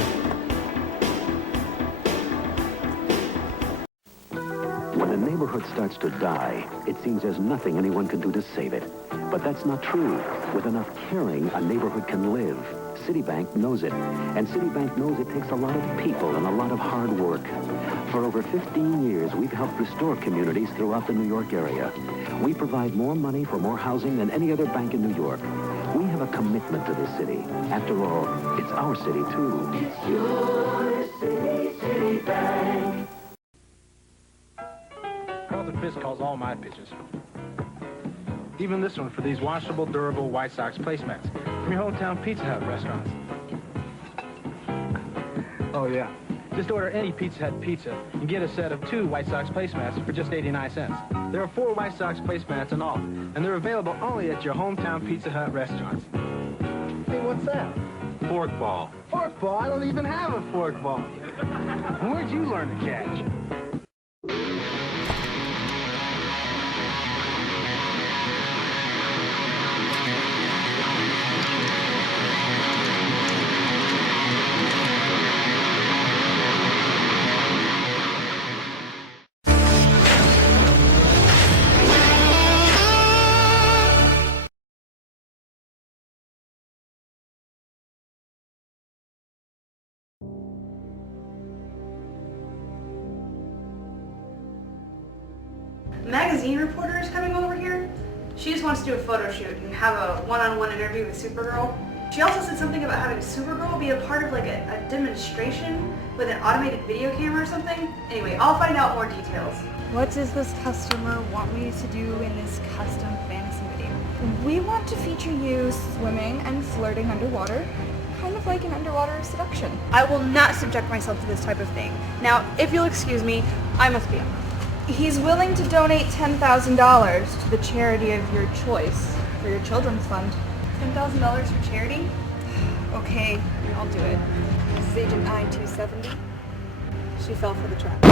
When a neighborhood starts to die, it seems there's nothing anyone can do to save it. But that's not true. With enough caring, a neighborhood can live. Citibank knows it. And Citibank knows it takes a lot of people and a lot of hard work. For over 15 years, we've helped restore communities throughout the New York area. We provide more money for more housing than any other bank in New York. We have a commitment to this city. After all, it's our city, too. It's your city, Citibank. Carlton Fisk calls all my pitches. Even this one for these washable, durable White Sox placemats from your hometown Pizza Hut restaurants. Oh, yeah. Just order any Pizza Hut pizza and get a set of 2 White Sox placemats for just 89 cents. There are 4 White Sox placemats in all, and they're available only at your hometown Pizza Hut restaurants. Hey, what's that? Fork ball. Fork ball? I don't even have a fork ball. Where'd you learn to catch? Magazine reporter is coming over here. She just wants to do a photo shoot and have a one-on-one interview with Supergirl. She also said something about having Supergirl be a part of like a demonstration with an automated video camera or something. Anyway, I'll find out more details. What does this customer want me to do in this custom fantasy video? We want to feature you swimming and flirting underwater, kind of like an underwater seduction. I will not subject myself to this type of thing. Now, if you'll excuse me, I must be on. He's willing to donate $10,000 to the charity of your choice for your children's fund. $10,000 for charity? Okay, I'll do it. This is Agent I-270. She fell for the trap.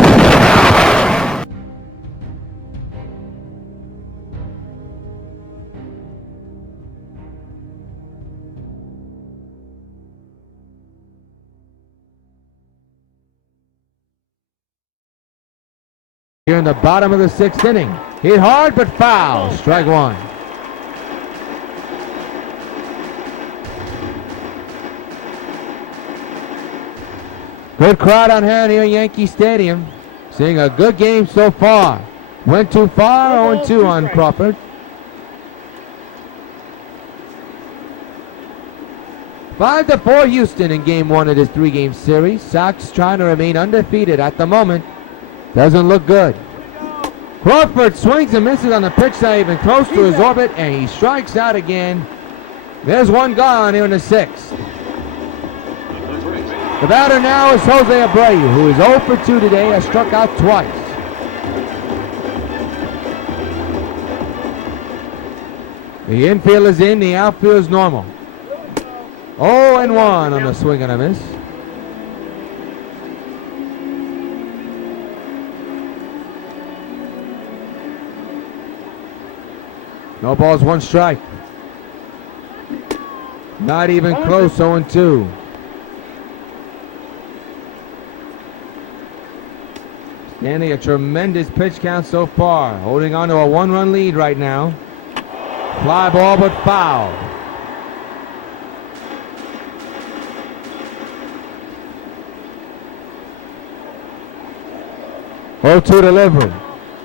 Here in the bottom of the 6th inning. Hit hard but foul. Strike 1. Good crowd on hand here at Yankee Stadium. Seeing a good game so far. Went too far, 0-2 on Crawford. Five to 4 Houston in game one of this 3-game series. Sox trying to remain undefeated at the moment. Doesn't look good. Crawford swings and misses on the pitch, not even close to his orbit, and he strikes out again. There's one gone here in the 6th. The batter now is Jose Abreu, who is 0 for 2 today, has struck out twice. The infield is in, the outfield is normal. 0-1 on the swing and a miss. No balls, 1 strike. Not even close, 0-2. Standing a tremendous pitch count so far. Holding on to a 1-run lead right now. Fly ball, but foul. Oh-2 delivery.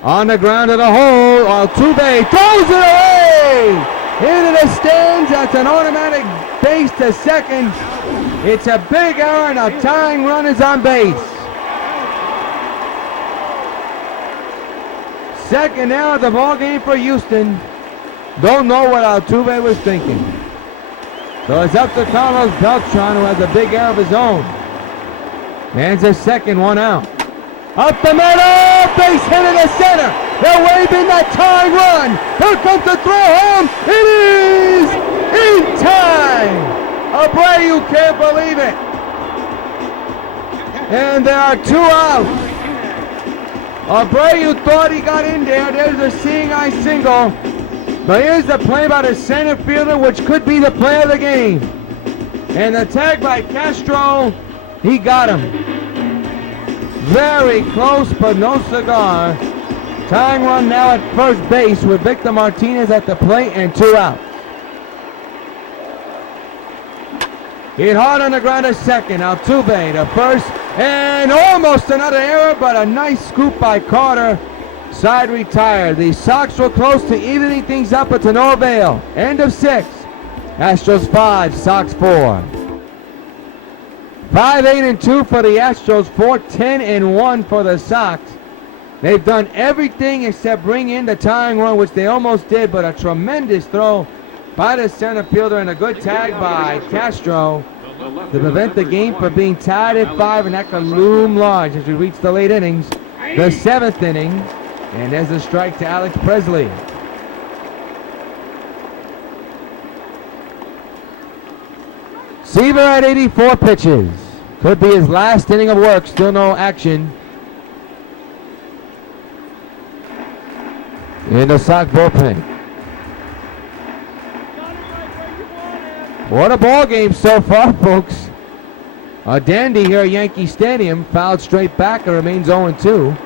On the ground to the hole. Altuve throws it away. Into the stands. That's an automatic base to second. It's a big error and a tying run is on base. Second out of the ball game for Houston. Don't know what Altuve was thinking. So it's up to Carlos Beltran, who has a big error of his own. Man's a second, 1 out. Up the middle, base hit in the center. They're waving that tying run. Here comes the throw home. It is in time. Abreu can't believe it. And there are 2 outs. Abreu thought he got in there. There's a seeing eye single. But here's the play by the center fielder, which could be the play of the game. And the tag by Castro, he got him. Very close, but no cigar. Tying run now at first base with Victor Martinez at the plate and 2 outs. Hit hard on the ground to second. Altuve to first, and almost another error, but a nice scoop by Carter. Side retired. The Sox were close to evening things up, but to no avail. End of 6. Astros 5, Sox 4. 5-8-2 for the Astros, 4-10-1 for the Sox. They've done everything except bring in the tying run, which they almost did, but a tremendous throw by the center fielder and a good tag by Castro to prevent the game from being tied at 5, and that could loom large as we reach the late innings. The 7th inning, and there's a strike to Alex Presley. Seaver at 84 pitches. Could be his last inning of work. Still no action in the Sox bullpen. What a ball game so far, folks. A dandy here at Yankee Stadium. Fouled straight back and remains 0-2.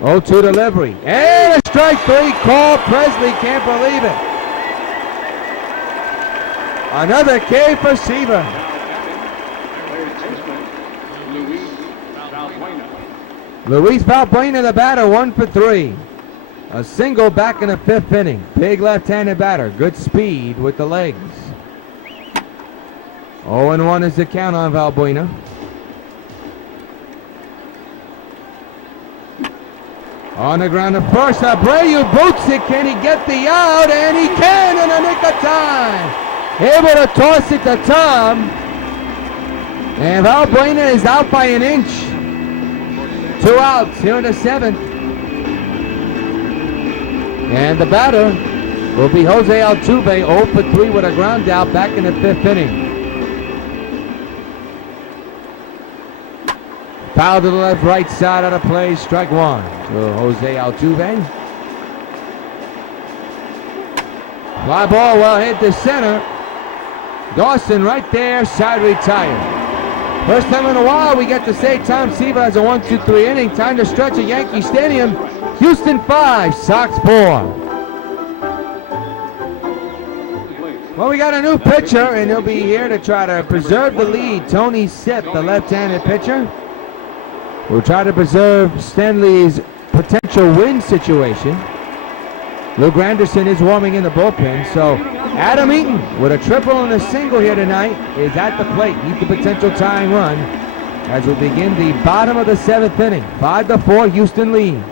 0-2 delivery. And a strike 3 call. Presley can't believe it. Another K for Seaver. Luis Valbuena, the batter, 1 for 3. A single back in the 5th inning. Big left-handed batter. Good speed with the legs. 0-1 is the count on Valbuena. On the ground to first. Abreu boots it. Can he get the out? And he can in the nick of time. Able to toss it to Tom. And Valbuena is out by an inch. 2 outs here in the 7th. And the batter will be Jose Altuve, 0 for 3 with a ground out back in the 5th inning. Foul to the left, right side of the play. Strike 1 to Jose Altuve. Fly ball well hit to center. Dawson right there, side retired. First time in a while we get to say Tom Seaver has a 1-2-3 inning. Time to stretch at Yankee Stadium. Houston 5, Sox 4. Well, we got a new pitcher, and he'll be here to try to preserve the lead. Tony Sipp, the left-handed pitcher. will try to preserve Stanley's potential win situation. Luke Granderson is warming in the bullpen, so Adam Eaton with a triple and a single here tonight is at the plate. He's the potential tying run as we begin the bottom of the 7th inning. 5-4, Houston leads.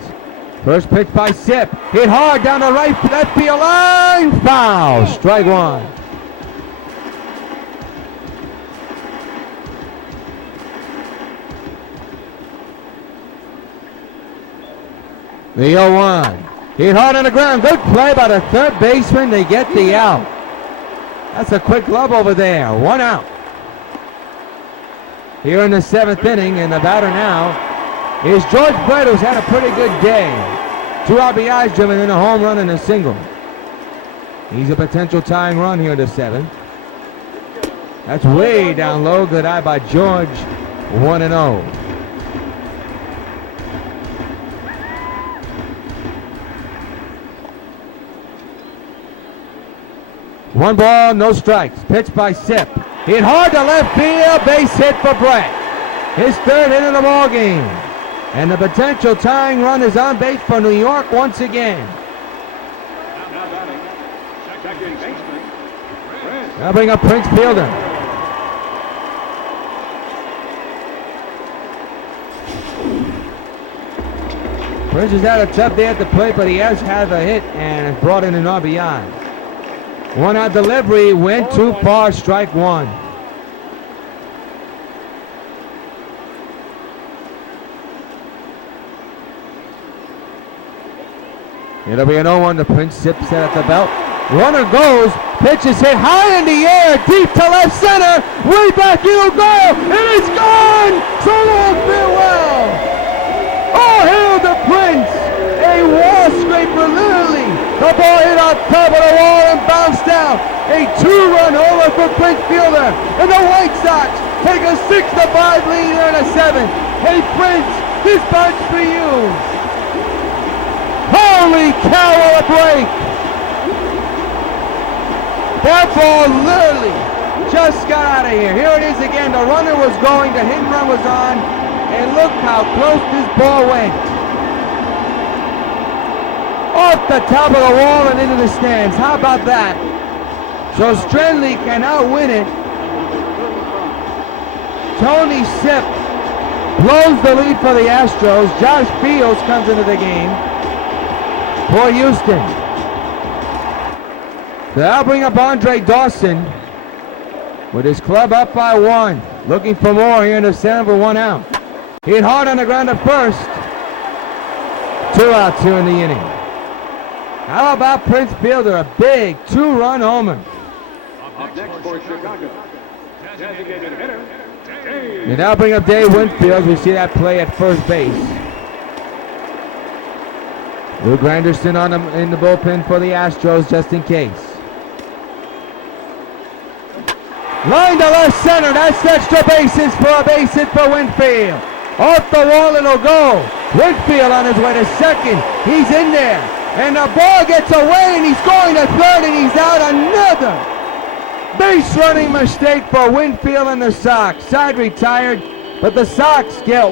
First pitch by Sip, hit hard down the right left field line, foul, strike one. The 0-1. Hit hard on the ground. Good play by the third baseman. They get the out. That's a quick glove over there. 1 out. Here in the 7th inning, and the batter now is George Brett, who's had a pretty good day. 2 RBIs driven in a home run and a single. He's a potential tying run here in the 7th. That's way down low. Good eye by George. 1-0. One ball, no strikes. Pitch by Sip. Hit hard to left field. Base hit for Brett. His 3rd hit of the ball game. And the potential tying run is on base for New York once again. Now bring up Prince Fielder. Prince has had a tough day at the plate, but he has had a hit and brought in an RBI. 1 out delivery, went too far, strike one. It'll be an 0-1 to Prince. Sip set at the belt. Runner goes, pitch is hit high in the air, deep to left center, way back, it'll go, and it's gone! So long, farewell! Oh, hail the Prince! A wall scraper, literally. The ball hit on top of the wall and bounced out. A 2-run homer for Prince Fielder, and the White Sox take a 6-5 lead here in the 7th. Hey Prince, this bunch for you. Holy cow, what a break! That ball literally just got out of here. Here it is again. The runner was going, the hit and run was on, and look how close this ball went. Off the top of the wall and into the stands. How about that? So Stanley can outwin it. Tony Sip blows the lead for the Astros. Josh Fields comes into the game for Houston. They'll bring up Andre Dawson with his club up by 1. Looking for more here in the 7th for 1 out. Hit hard on the ground at first. 2 out, 2 in the inning. How about Prince Fielder? A big 2-run homer. Up next for Chicago, designated hitter, They now bring up Dave Winfield. We see that play at first base. Luke Granderson in the bullpen for the Astros just in case. Line to left center. That's extra bases for a base hit for Winfield. Off the wall it'll go. Winfield on his way to second. He's in there. And the ball gets away and he's going to third and he's out. Another base running mistake for Winfield and the Sox. Side retired, but the Sox get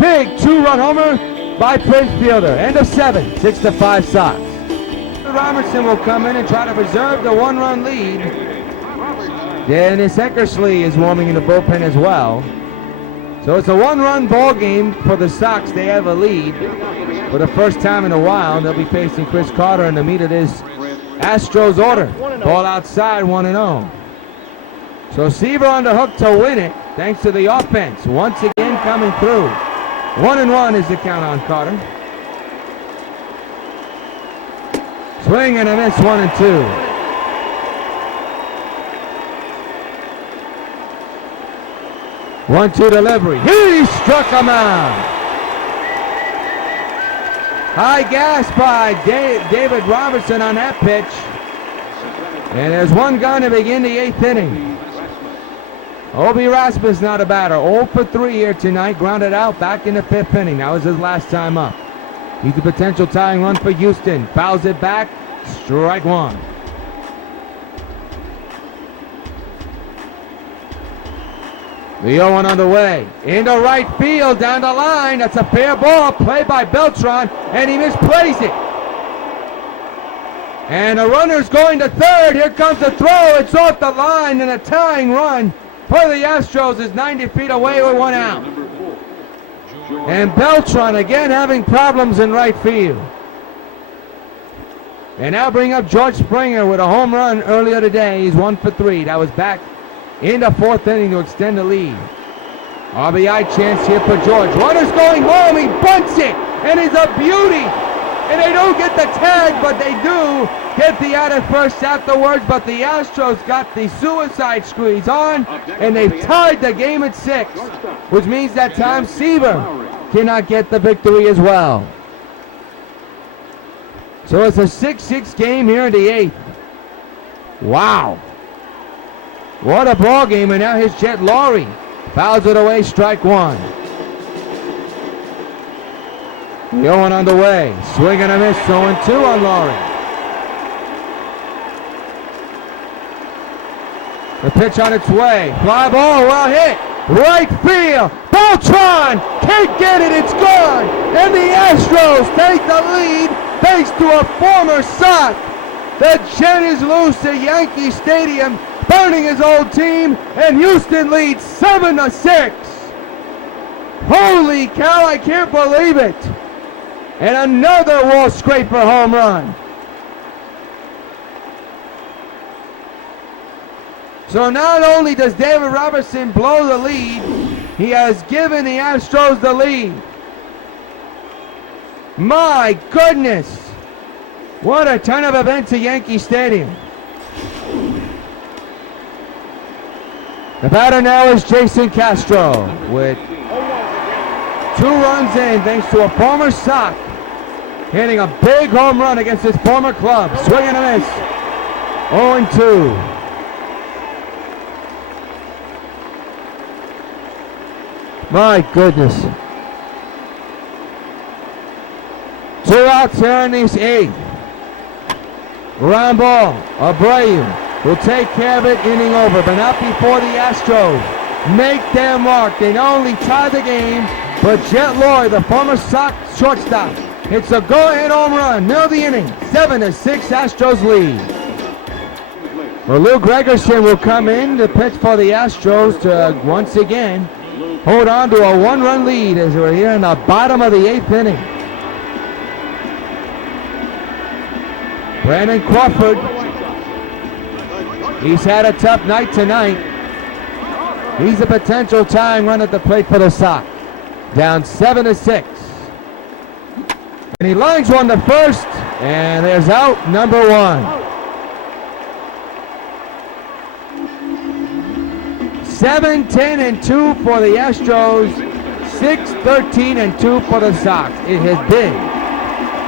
big 2-run homer by Prince Fielder. End of 7, 6-5 Sox. Robertson will come in and try to preserve the 1-run lead. Dennis Eckersley is warming in the bullpen as well. So it's a 1-run ball game for the Sox. They have a lead for the first time in a while. They'll be facing Chris Carter in the meat of this Astros order. Ball outside, 1-0. So Seaver on the hook to win it, thanks to the offense. Once again coming through. 1-1 is the count on Carter. Swing and a miss, 1-2. 1-2 delivery. He struck him out. High gas by David Robertson on that pitch. And there's one gone to begin the 8th inning. Obi Rasmus not a batter. 0 for 3 here tonight. Grounded out back in the 5th inning. That was his last time up. He's a potential tying run for Houston. Fouls it back. Strike one. The 0-1 on the way. Into right field, down the line. That's a fair ball, played by Beltran, and he misplays it. And the runner's going to third. Here comes the throw. It's off the line, and a tying run for the Astros is 90 feet away with 1 out. And Beltran again having problems in right field. And now bring up George Springer with a home run earlier today. He's 1 for 3. That was back in the 4th inning to extend the lead. RBI chance here for George. Runner's going home. He bunts it. And it's a beauty. And they don't get the tag, but they do get the out at first afterwards. But the Astros got the suicide squeeze on, and they've tied the game at 6, which means that Tom Seaver cannot get the victory as well. So it's a 6-6 game here in the 8th. Wow. What a ball game, and now here's Jet Laurie. Fouls it away, strike 1. The 0-1 on the way. Swing and a miss, 0-2 on Laurie. The pitch on its way. Fly ball, well hit. Right field. Beltran can't get it, it's gone. And the Astros take the lead thanks to a former Sox. The Jet is loose at Yankee Stadium, burning his old team, and Houston leads 7-6. Holy cow, I can't believe it. And another wall scraper home run. So not only does David Robertson blow the lead, he has given the Astros the lead. My goodness. What a turn of events at Yankee Stadium. The batter now is Jason Castro with 2 runs in thanks to a former Sox hitting a big home run against his former club. Swing and a miss. 0-2. My goodness. 2 outs here in this 8th. Ground ball. Abreu will take care of it, inning over, but not before the Astros make their mark. They not only tie the game, but Jet Laurie, the former Sox shortstop, hits a go-ahead home run. Middle of the inning, 7-6 Astros lead. Well, Lou Gregerson will come in to pitch for the Astros to once again hold on to a 1-run lead as we're here in the bottom of the 8th inning. Brandon Crawford, he's had a tough night tonight. He's a potential tying run at the plate for the Sox. Down 7-6. And he lines one to first, and there's out number 1. 7-10-2 for the Astros, 6-13-2 for the Sox. It has been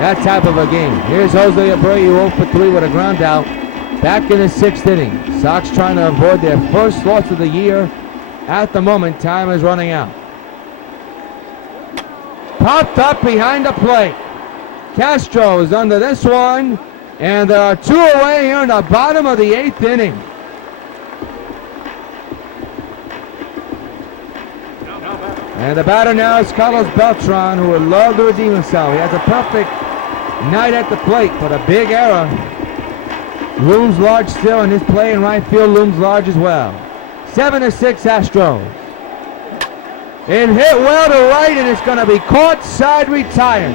that type of a game. Here's Jose Abreu 0 for 3 with a ground out. Back in the 6th inning. Sox trying to avoid their first loss of the year. At the moment, time is running out. Popped up behind the plate. Castro is under this one, and there are 2 away here in the bottom of the 8th inning. And the batter now is Carlos Beltran, who would love to redeem himself. He has a perfect night at the plate, but a big error looms large still, and his play in right field looms large as well. 7-6 Astros. It hit well to right, and it's going to be caught side retired.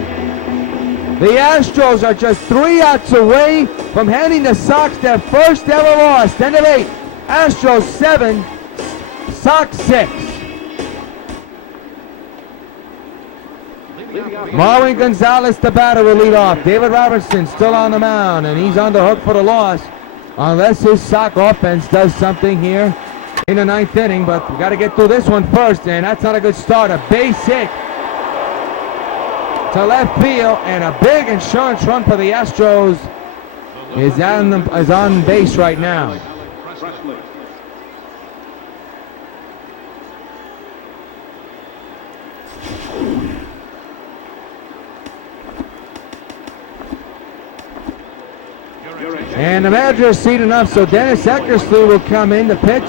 The Astros are just 3 outs away from handing the Sox their first ever loss. End of 8. Astros 7, Sox 6. Marwin Gonzalez, the batter, will lead off. David Robertson still on the mound, and he's on the hook for the loss unless his Sox offense does something here in the 9th inning. But we got to get through this one first, and that's not a good start. A base hit to left field, and a big insurance run for the Astros is on base right now. And the manager is seated enough, so Dennis Eckersley will come in to pitch.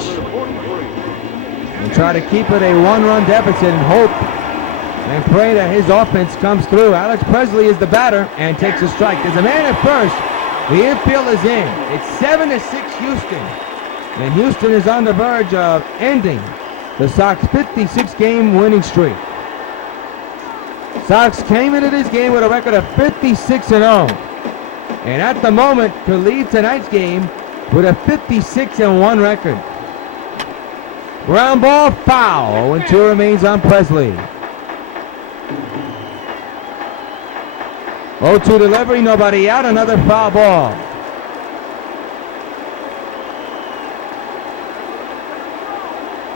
and try to keep it a one-run deficit and hope and pray that his offense comes through. Alex Presley is the batter and takes a strike. There's a man at first. The infield is in. It's 7-6 Houston. And Houston is on the verge of ending the Sox 56-game winning streak. Sox came into this game with a record of 56-0. And at the moment could leave tonight's game with a 56-1 record. Ground ball foul, and 2 remains on Presley. 0-2 delivery, nobody out, another foul ball.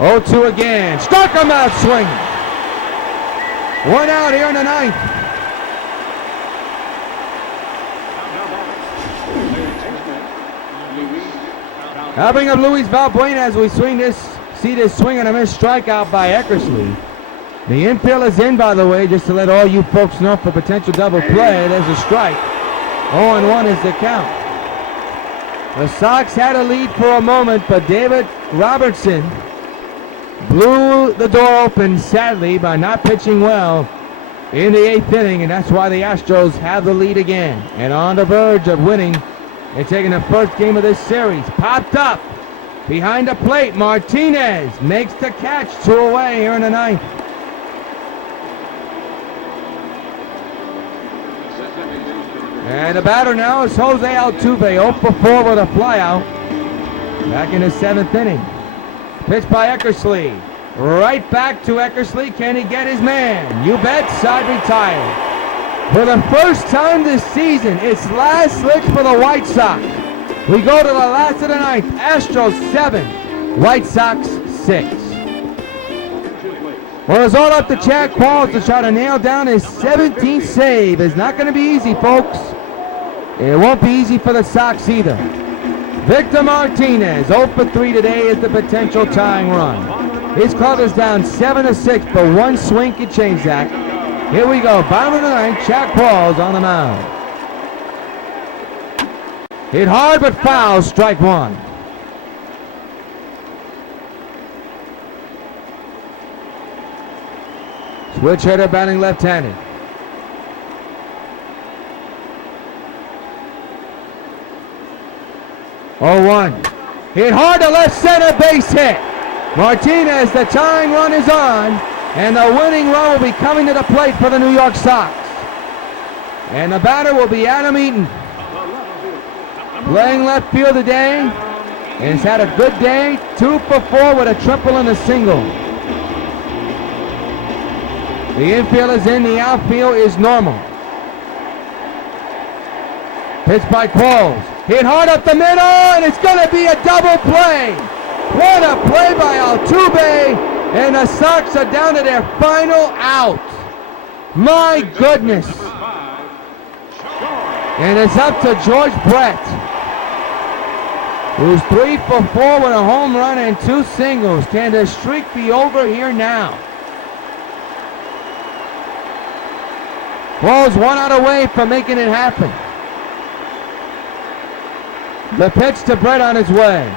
Oh, 2 again. Struck him out swinging. 1 out here in the 9th. Helping up Luis Valbuena as we see this swing and a miss strikeout by Eckersley. The infield is in, by the way, just to let all you folks know for potential double play. There's a strike. 0-1 is the count. The Sox had a lead for a moment, but David Robertson blew the door open, sadly, by not pitching well in the 8th inning, and that's why the Astros have the lead again. And on the verge of winning and taking the first game of this series. Popped up behind the plate. Martinez makes the catch. 2 away here in the 9th. And the batter now is Jose Altuve, 0 for 4 with a flyout. Back in the 7th inning. Pitch by Eckersley. Right back to Eckersley. Can he get his man? You bet. Side retired. For the first time this season, it's last licks for the White Sox. We go to the last of the 9th. Astros 7, White Sox 6. Well, it's all up to Chad Qualls to try to nail down his 17th save. It's not going to be easy, folks. It won't be easy for the Sox either. Victor Martinez, 0 for 3 today, is the potential tying run. His club is down 7-6, but 1 swing can change that. Here we go, bottom of the 9th, Chad Qualls on the mound. Hit hard but foul, strike 1. Switch hitter batting left-handed. 0-1. Hit hard to left center, base hit. Martinez, the tying run is on, and the winning run will be coming to the plate for the New York Sox. And the batter will be Adam Eaton. Playing left field today, and he's had a good day. 2 for 4 with a triple and a single. The infield is in, the outfield is normal. Pitch by Qualls. Hit hard up the middle, and it's going to be a double play. What a play by Altuve, and the Sox are down to their final out. My goodness. And it's up to George Brett, who's 3 for 4 with a home run and 2 singles. Can the streak be over here now? Qualls 1 out away from making it happen. The pitch to Brett on his way.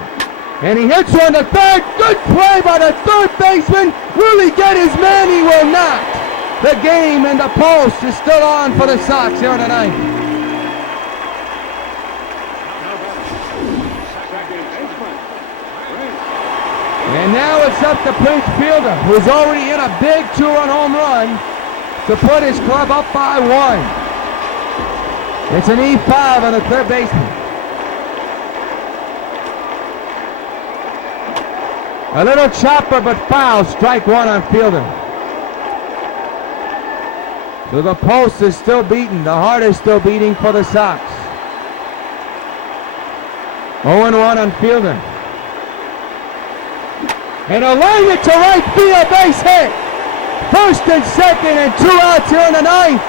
And he hits one to third. Good play by the third baseman. Will he get his man? He will not. The game and the pulse is still on for the Sox here in the 9th. And now it's up to Prince Fielder, who's already hit a big 2-run home run to put his club up by 1. It's an E5 on the third baseman. A little chopper, but foul. Strike 1 on Fielder. So the pulse is still beating. The heart is still beating for the Sox. 0-1 on Fielder. And a line it to right field, base hit. First and second, and 2 outs here in the 9th.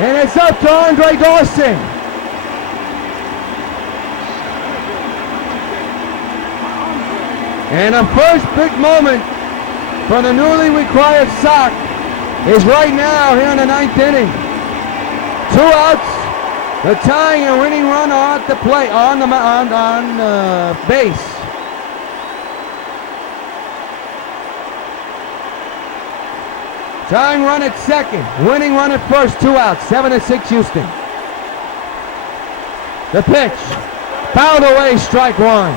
And it's up to Andre Dawson. And the first big moment for the newly required Sox is right now here in the 9th inning. 2 outs. The tying and winning run are at the plate on base. Tying run at second. Winning run at first. 2 outs. 7-6 Houston. The pitch. Fouled away. Strike one.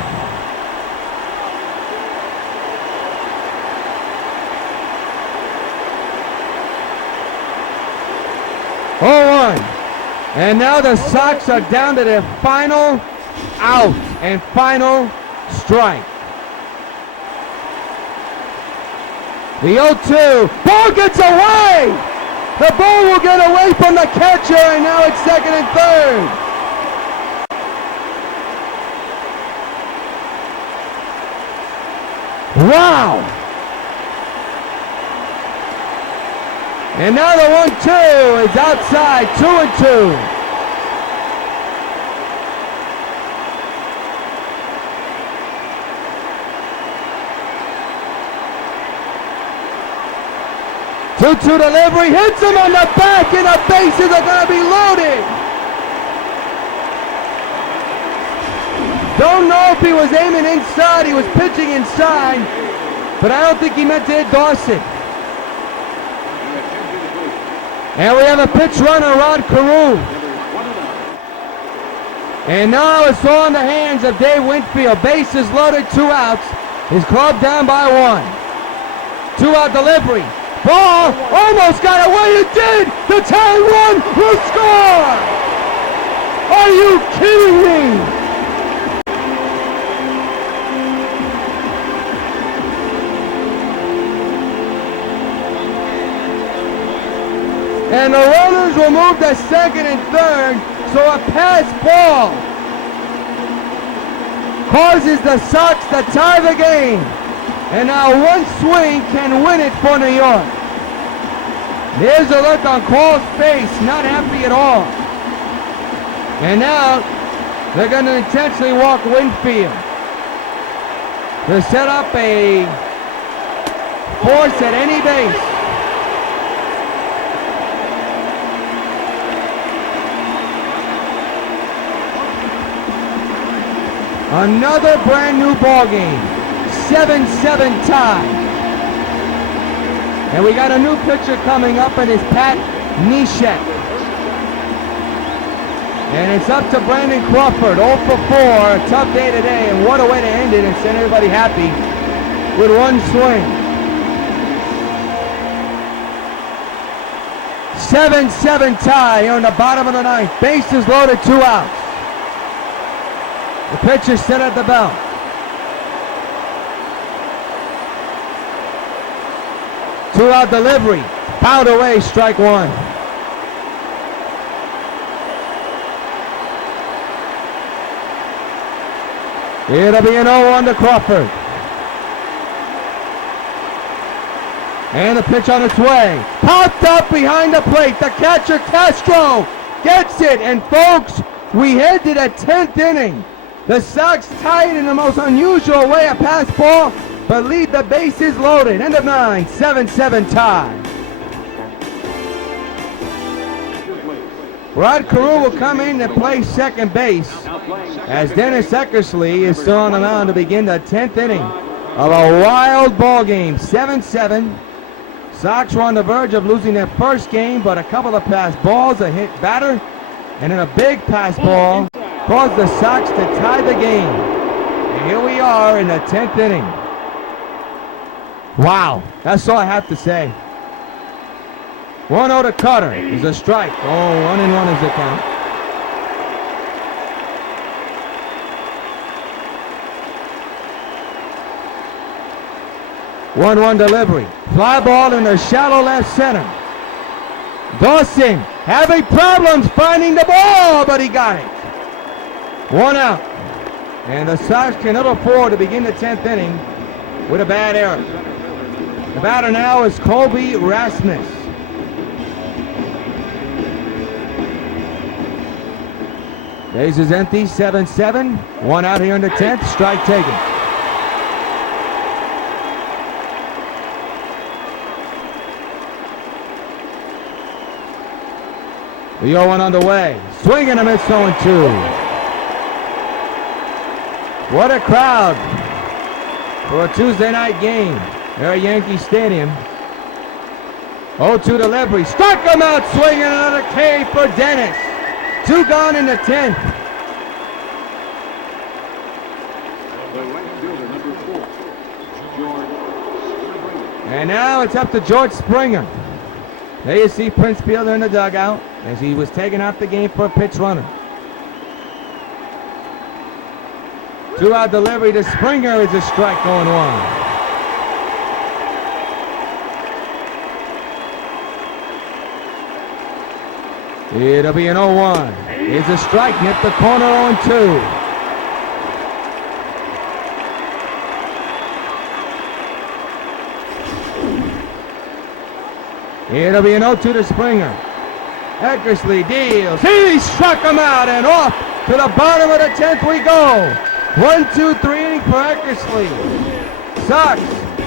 Oh, 1. And now the Sox are down to their final out and final strike. The 0-2. Ball gets away! The ball will get away from the catcher, and now it's second and third. Wow! And now the 1-2 is outside, 2-2. Two-two delivery, hits him on the back, and the bases are going to be loaded. Don't know if he was aiming inside, he was pitching inside, but I don't think he meant to hit Dawson. And we have a pitch runner, Rod Carew. And now it's all in the hands of Dave Winfield. Bases loaded, 2 outs. His club down by 1. 2-out delivery. Ball almost got away. It did. The tying run will score. Are you kidding me? And the runners will move to second and third, so a pass ball causes the Sox to tie the game. And now one swing can win it for New York. There's a look on Cole's face, not happy at all. And now they're going to intentionally walk Winfield to set up a force at any base. Another brand new ball game. 7-7 tie. And we got a new pitcher coming up, and it's Pat Neshek. And it's up to Brandon Crawford, 0 for 4. A tough day today, and what a way to end it and send everybody happy with one swing. 7-7 tie here in the bottom of the ninth. Bases loaded, 2 outs. The pitcher set at the belt. Two-out delivery. Fouled away, strike one. It'll be an 0-1 to Crawford. And the pitch on its way. Popped up behind the plate. The catcher, Castro, gets it. And folks, we head to the 10th inning. The Sox tied in the most unusual way, a pass ball, but lead the bases loaded. End of 9, 7-7 tie. Rod Carew will come in to play second base as Dennis Eckersley is still on the mound to begin the 10th inning of a wild ball game. 7-7. Sox were on the verge of losing their first game, but a couple of pass balls, a hit batter, and then a big pass ball caused the Sox to tie the game. And here we are in the 10th inning. Wow, that's all I have to say. 1-0 to Cutter is a strike. Oh, 1-1 is the count. One delivery. Fly ball in the shallow left center. Dawson having problems finding the ball, but he got it. 1 out. And the Sox can never afford to begin the 10th inning with a bad error. The batter now is Colby Rasmus. Base is empty, 7-7. 1 out here in the 10th, strike taken. The 0-1 on the way. Swing and a miss, 0-2. What a crowd for a Tuesday night game here at Yankee Stadium. 0-2 delivery. Struck him out swinging. Another K for Dennis. 2 gone in the 10th. The right fielder, number 4, George Springer. And now it's up to George Springer. There you see Prince Fielder in the dugout as he was taken out the game for a pitch runner. 2-out delivery to Springer is a strike, 0-1. It'll be an 0-1. It's a strike, hit the corner, 0-2. It'll be an 0-2 to Springer. Eckersley deals. He struck him out and off to the bottom of the 10th we go. 1-2-3 inning for Eckersley. Sox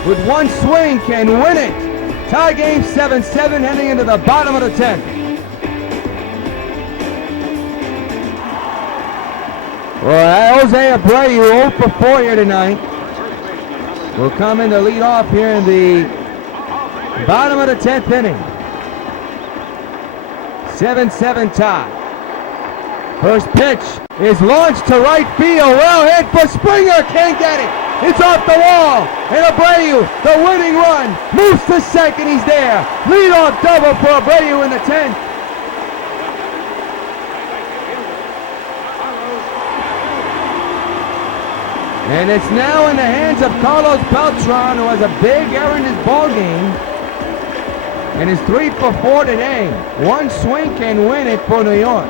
with one swing can win it. Tie game 7-7 heading into the bottom of the 10th. Well, Jose Abreu 0 for 4 here tonight. Will come in to lead off here in the bottom of the 10th inning. 7-7 tie. First pitch is launched to right field. Well hit for Springer. Can't get it. It's off the wall. And Abreu, the winning run, moves to second. He's there. Leadoff double for Abreu in the 10th. And it's now in the hands of Carlos Beltran, who has a big error in his ball game. And is 3 for 4 today. One swing can win it for New York.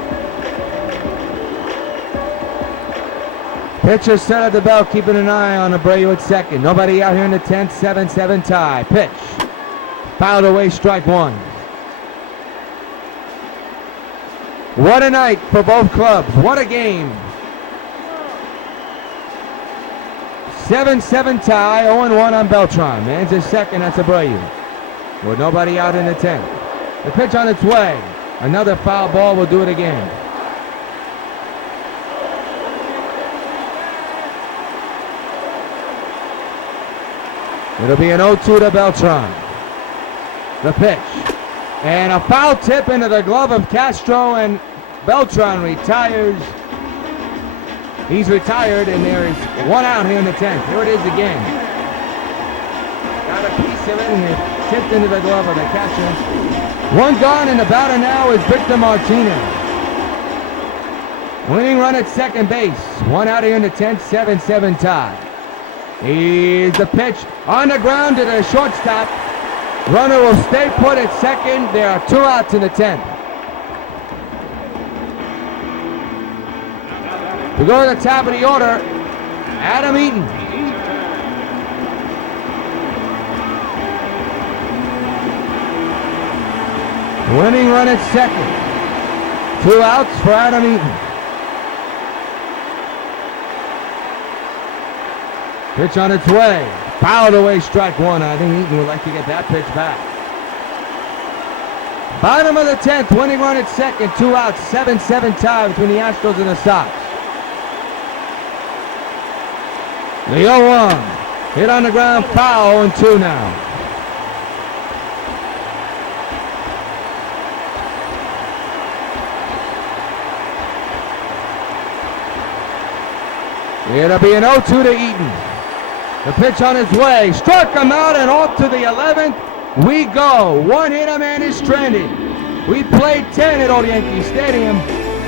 Pitcher set at the belt, keeping an eye on Abreu at second. Nobody out here in the 10th, 7-7 tie. Pitch. Fouled away, strike 1. What a night for both clubs. What a game. 7-7 tie, 0-1 on Beltran. Man's his second, that's Abreu. With nobody out in the 10th. The pitch on its way. Another foul ball will do it again. It'll be an 0-2 to Beltran. The pitch. And a foul tip into the glove of Castro, and Beltran retires. He's retired, and there is 1 out here in the 10th. Here it is again. Got a piece of it, and it tipped into the glove of the catcher. 1 gone, and the batter now is Victor Martinez. Winning run at second base. 1 out here in the 10th, 7-7 tie. Here's the pitch on the ground to the shortstop. Runner will stay put at second. There are 2 outs in the 10th. We go to the top of the order. Adam Eaton. Winning run at second. 2 outs for Adam Eaton. Pitch on its way. Fouled away, strike 1. I think Eaton would like to get that pitch back. Bottom of the 10th, winning run at second. 2 outs, 7-7 tie between the Astros and the Sox. The 0-1. Hit on the ground, foul, 0-2 now. It'll be an 0-2 to Eaton. The pitch on his way. Struck him out and off to the 11th. We go. 1 hitter man is stranded. We played 10 at old Yankee Stadium.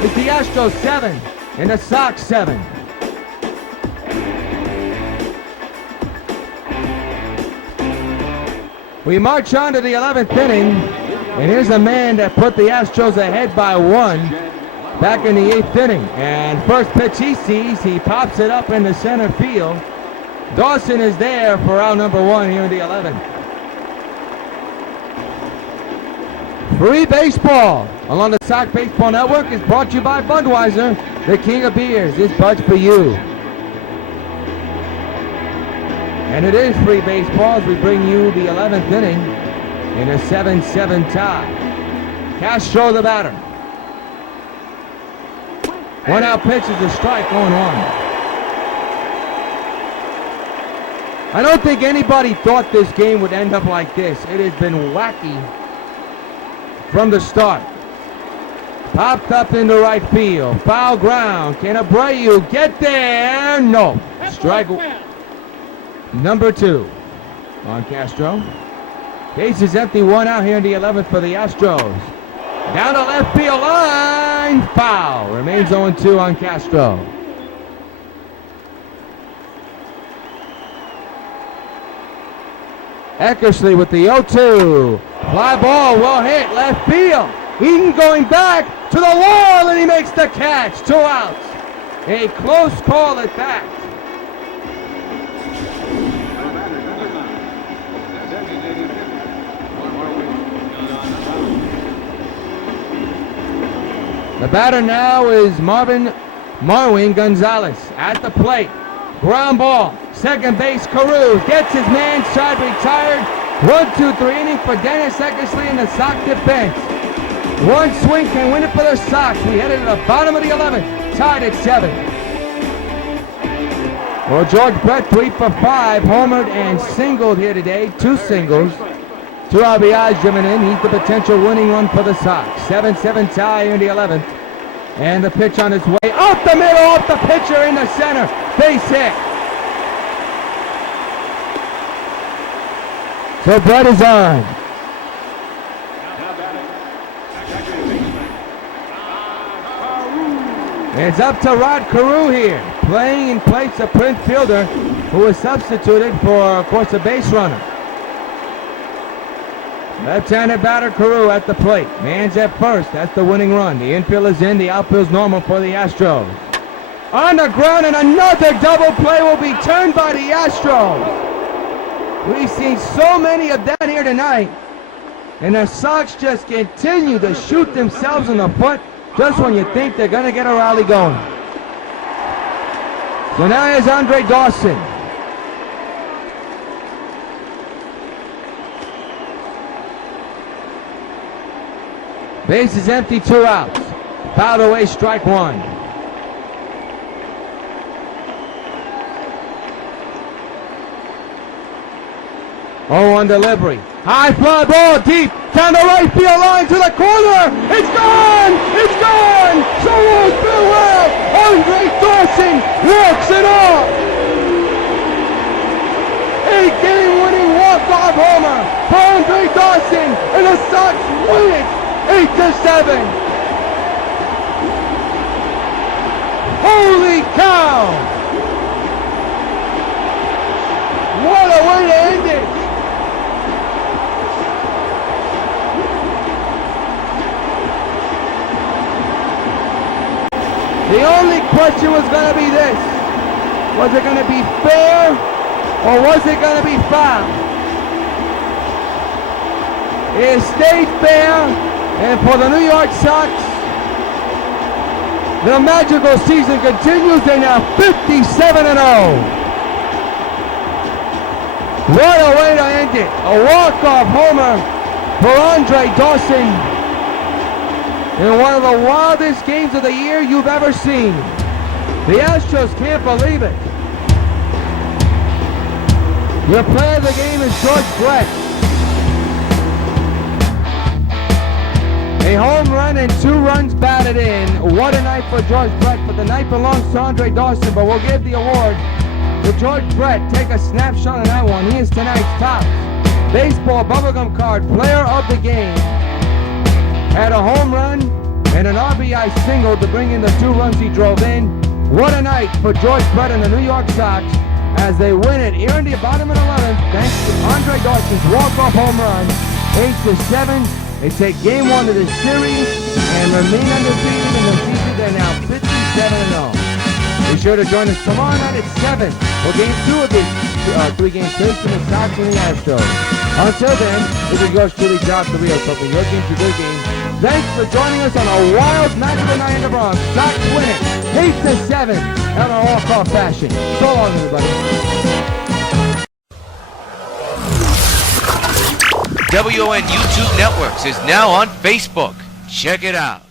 It's the Astros 7 and the Sox 7. We march on to the 11th inning. And here's a man that put the Astros ahead by 1 back in the 8th inning. And first pitch he sees, he pops it up into center field. Dawson is there for out number 1 here in the 11th. Free baseball along the Sox Baseball Network is brought to you by Budweiser, the king of beers. This Bud's for you. And it is free baseball as we bring you the 11th inning in a 7-7 tie. Castro the batter. 1 out pitch is a strike, 0-1. I don't think anybody thought this game would end up like this. It has been wacky from the start. Popped up into right field. Foul ground. Can Abreu get there? No. Strike number 2 on Castro. Base is empty, 1 out here in the 11th for the Astros. Down the left field line. Foul. Remains 0-2 on Castro. Eckersley with the 0-2. Fly ball, well hit, left field. Eaton going back to the wall, and he makes the catch. 2 outs. A close call at that. The batter now is Marwin Gonzalez at the plate. Ground ball. Second base, Carew gets his man side retired. 1-2-3 inning for Dennis Eckersley and the Sox defense. One swing can win it for the Sox. We headed to the bottom of the 11th, tied at 7. Well, George Brett 3 for 5, homered and singled here today. 2 singles, 2 RBIs driven in. He's the potential winning run for the Sox. 7-7 tie here in the 11th. And the pitch on its way up the middle, off the pitcher in the center. Base hit. So Brett is on. It's up to Rod Carew here, playing in place of Prince Fielder, who was substituted for, of course, a base runner. Left-handed batter Carew at the plate. Man's at first. That's the winning run. The infield is in. The outfield's normal for the Astros. On the ground, and another double play will be turned by the Astros. We've seen so many of that here tonight. And the Sox just continue to shoot themselves in the foot just when you think they're going to get a rally going. So now here's Andre Dawson. Base is empty, 2 outs. Fouled away, strike 1. On delivery. High fly ball deep down the right field line to the corner. It's gone! It's gone! So won't farewell! Andre Dawson walks it off! A game-winning walk-off homer for Andre Dawson, and the Sox win it 8-7. Holy cow! What a way to end it! The only question was going to be this. Was it going to be fair or was it going to be foul? It stayed fair, and for the New York Sox, the magical season continues. They're now 57-0. What a way to end it. A walk-off homer for Andre Dawson in one of the wildest games of the year you've ever seen. The Astros can't believe it. Your player of the game is George Brett. A home run and 2 runs batted in. What a night for George Brett, but the night belongs to Andre Dawson, but we'll give the award to George Brett. Take a snapshot of that one. He is tonight's top baseball bubblegum card player of the game. Had a home run and an RBI single to bring in the 2 runs he drove in. What a night for George Brett and the New York Sox as they win it here in the bottom of the 11th thanks to Andre Dawson's walk-off home run. 8-7. They take game 1 of this series and remain undefeated in the season. They're now 57-0. Be sure to join us tomorrow night at 7 for game 2 of this 3-game series from the Sox and the Astros. Until then, this is yours truly, Josh the Rios, hoping your game's a good game. Thanks for joining us on a wild magical night in the Bronx. Sox win it 8-7 out of walk-off fashion. So long, everybody. WON YouTube Networks is now on Facebook. Check it out.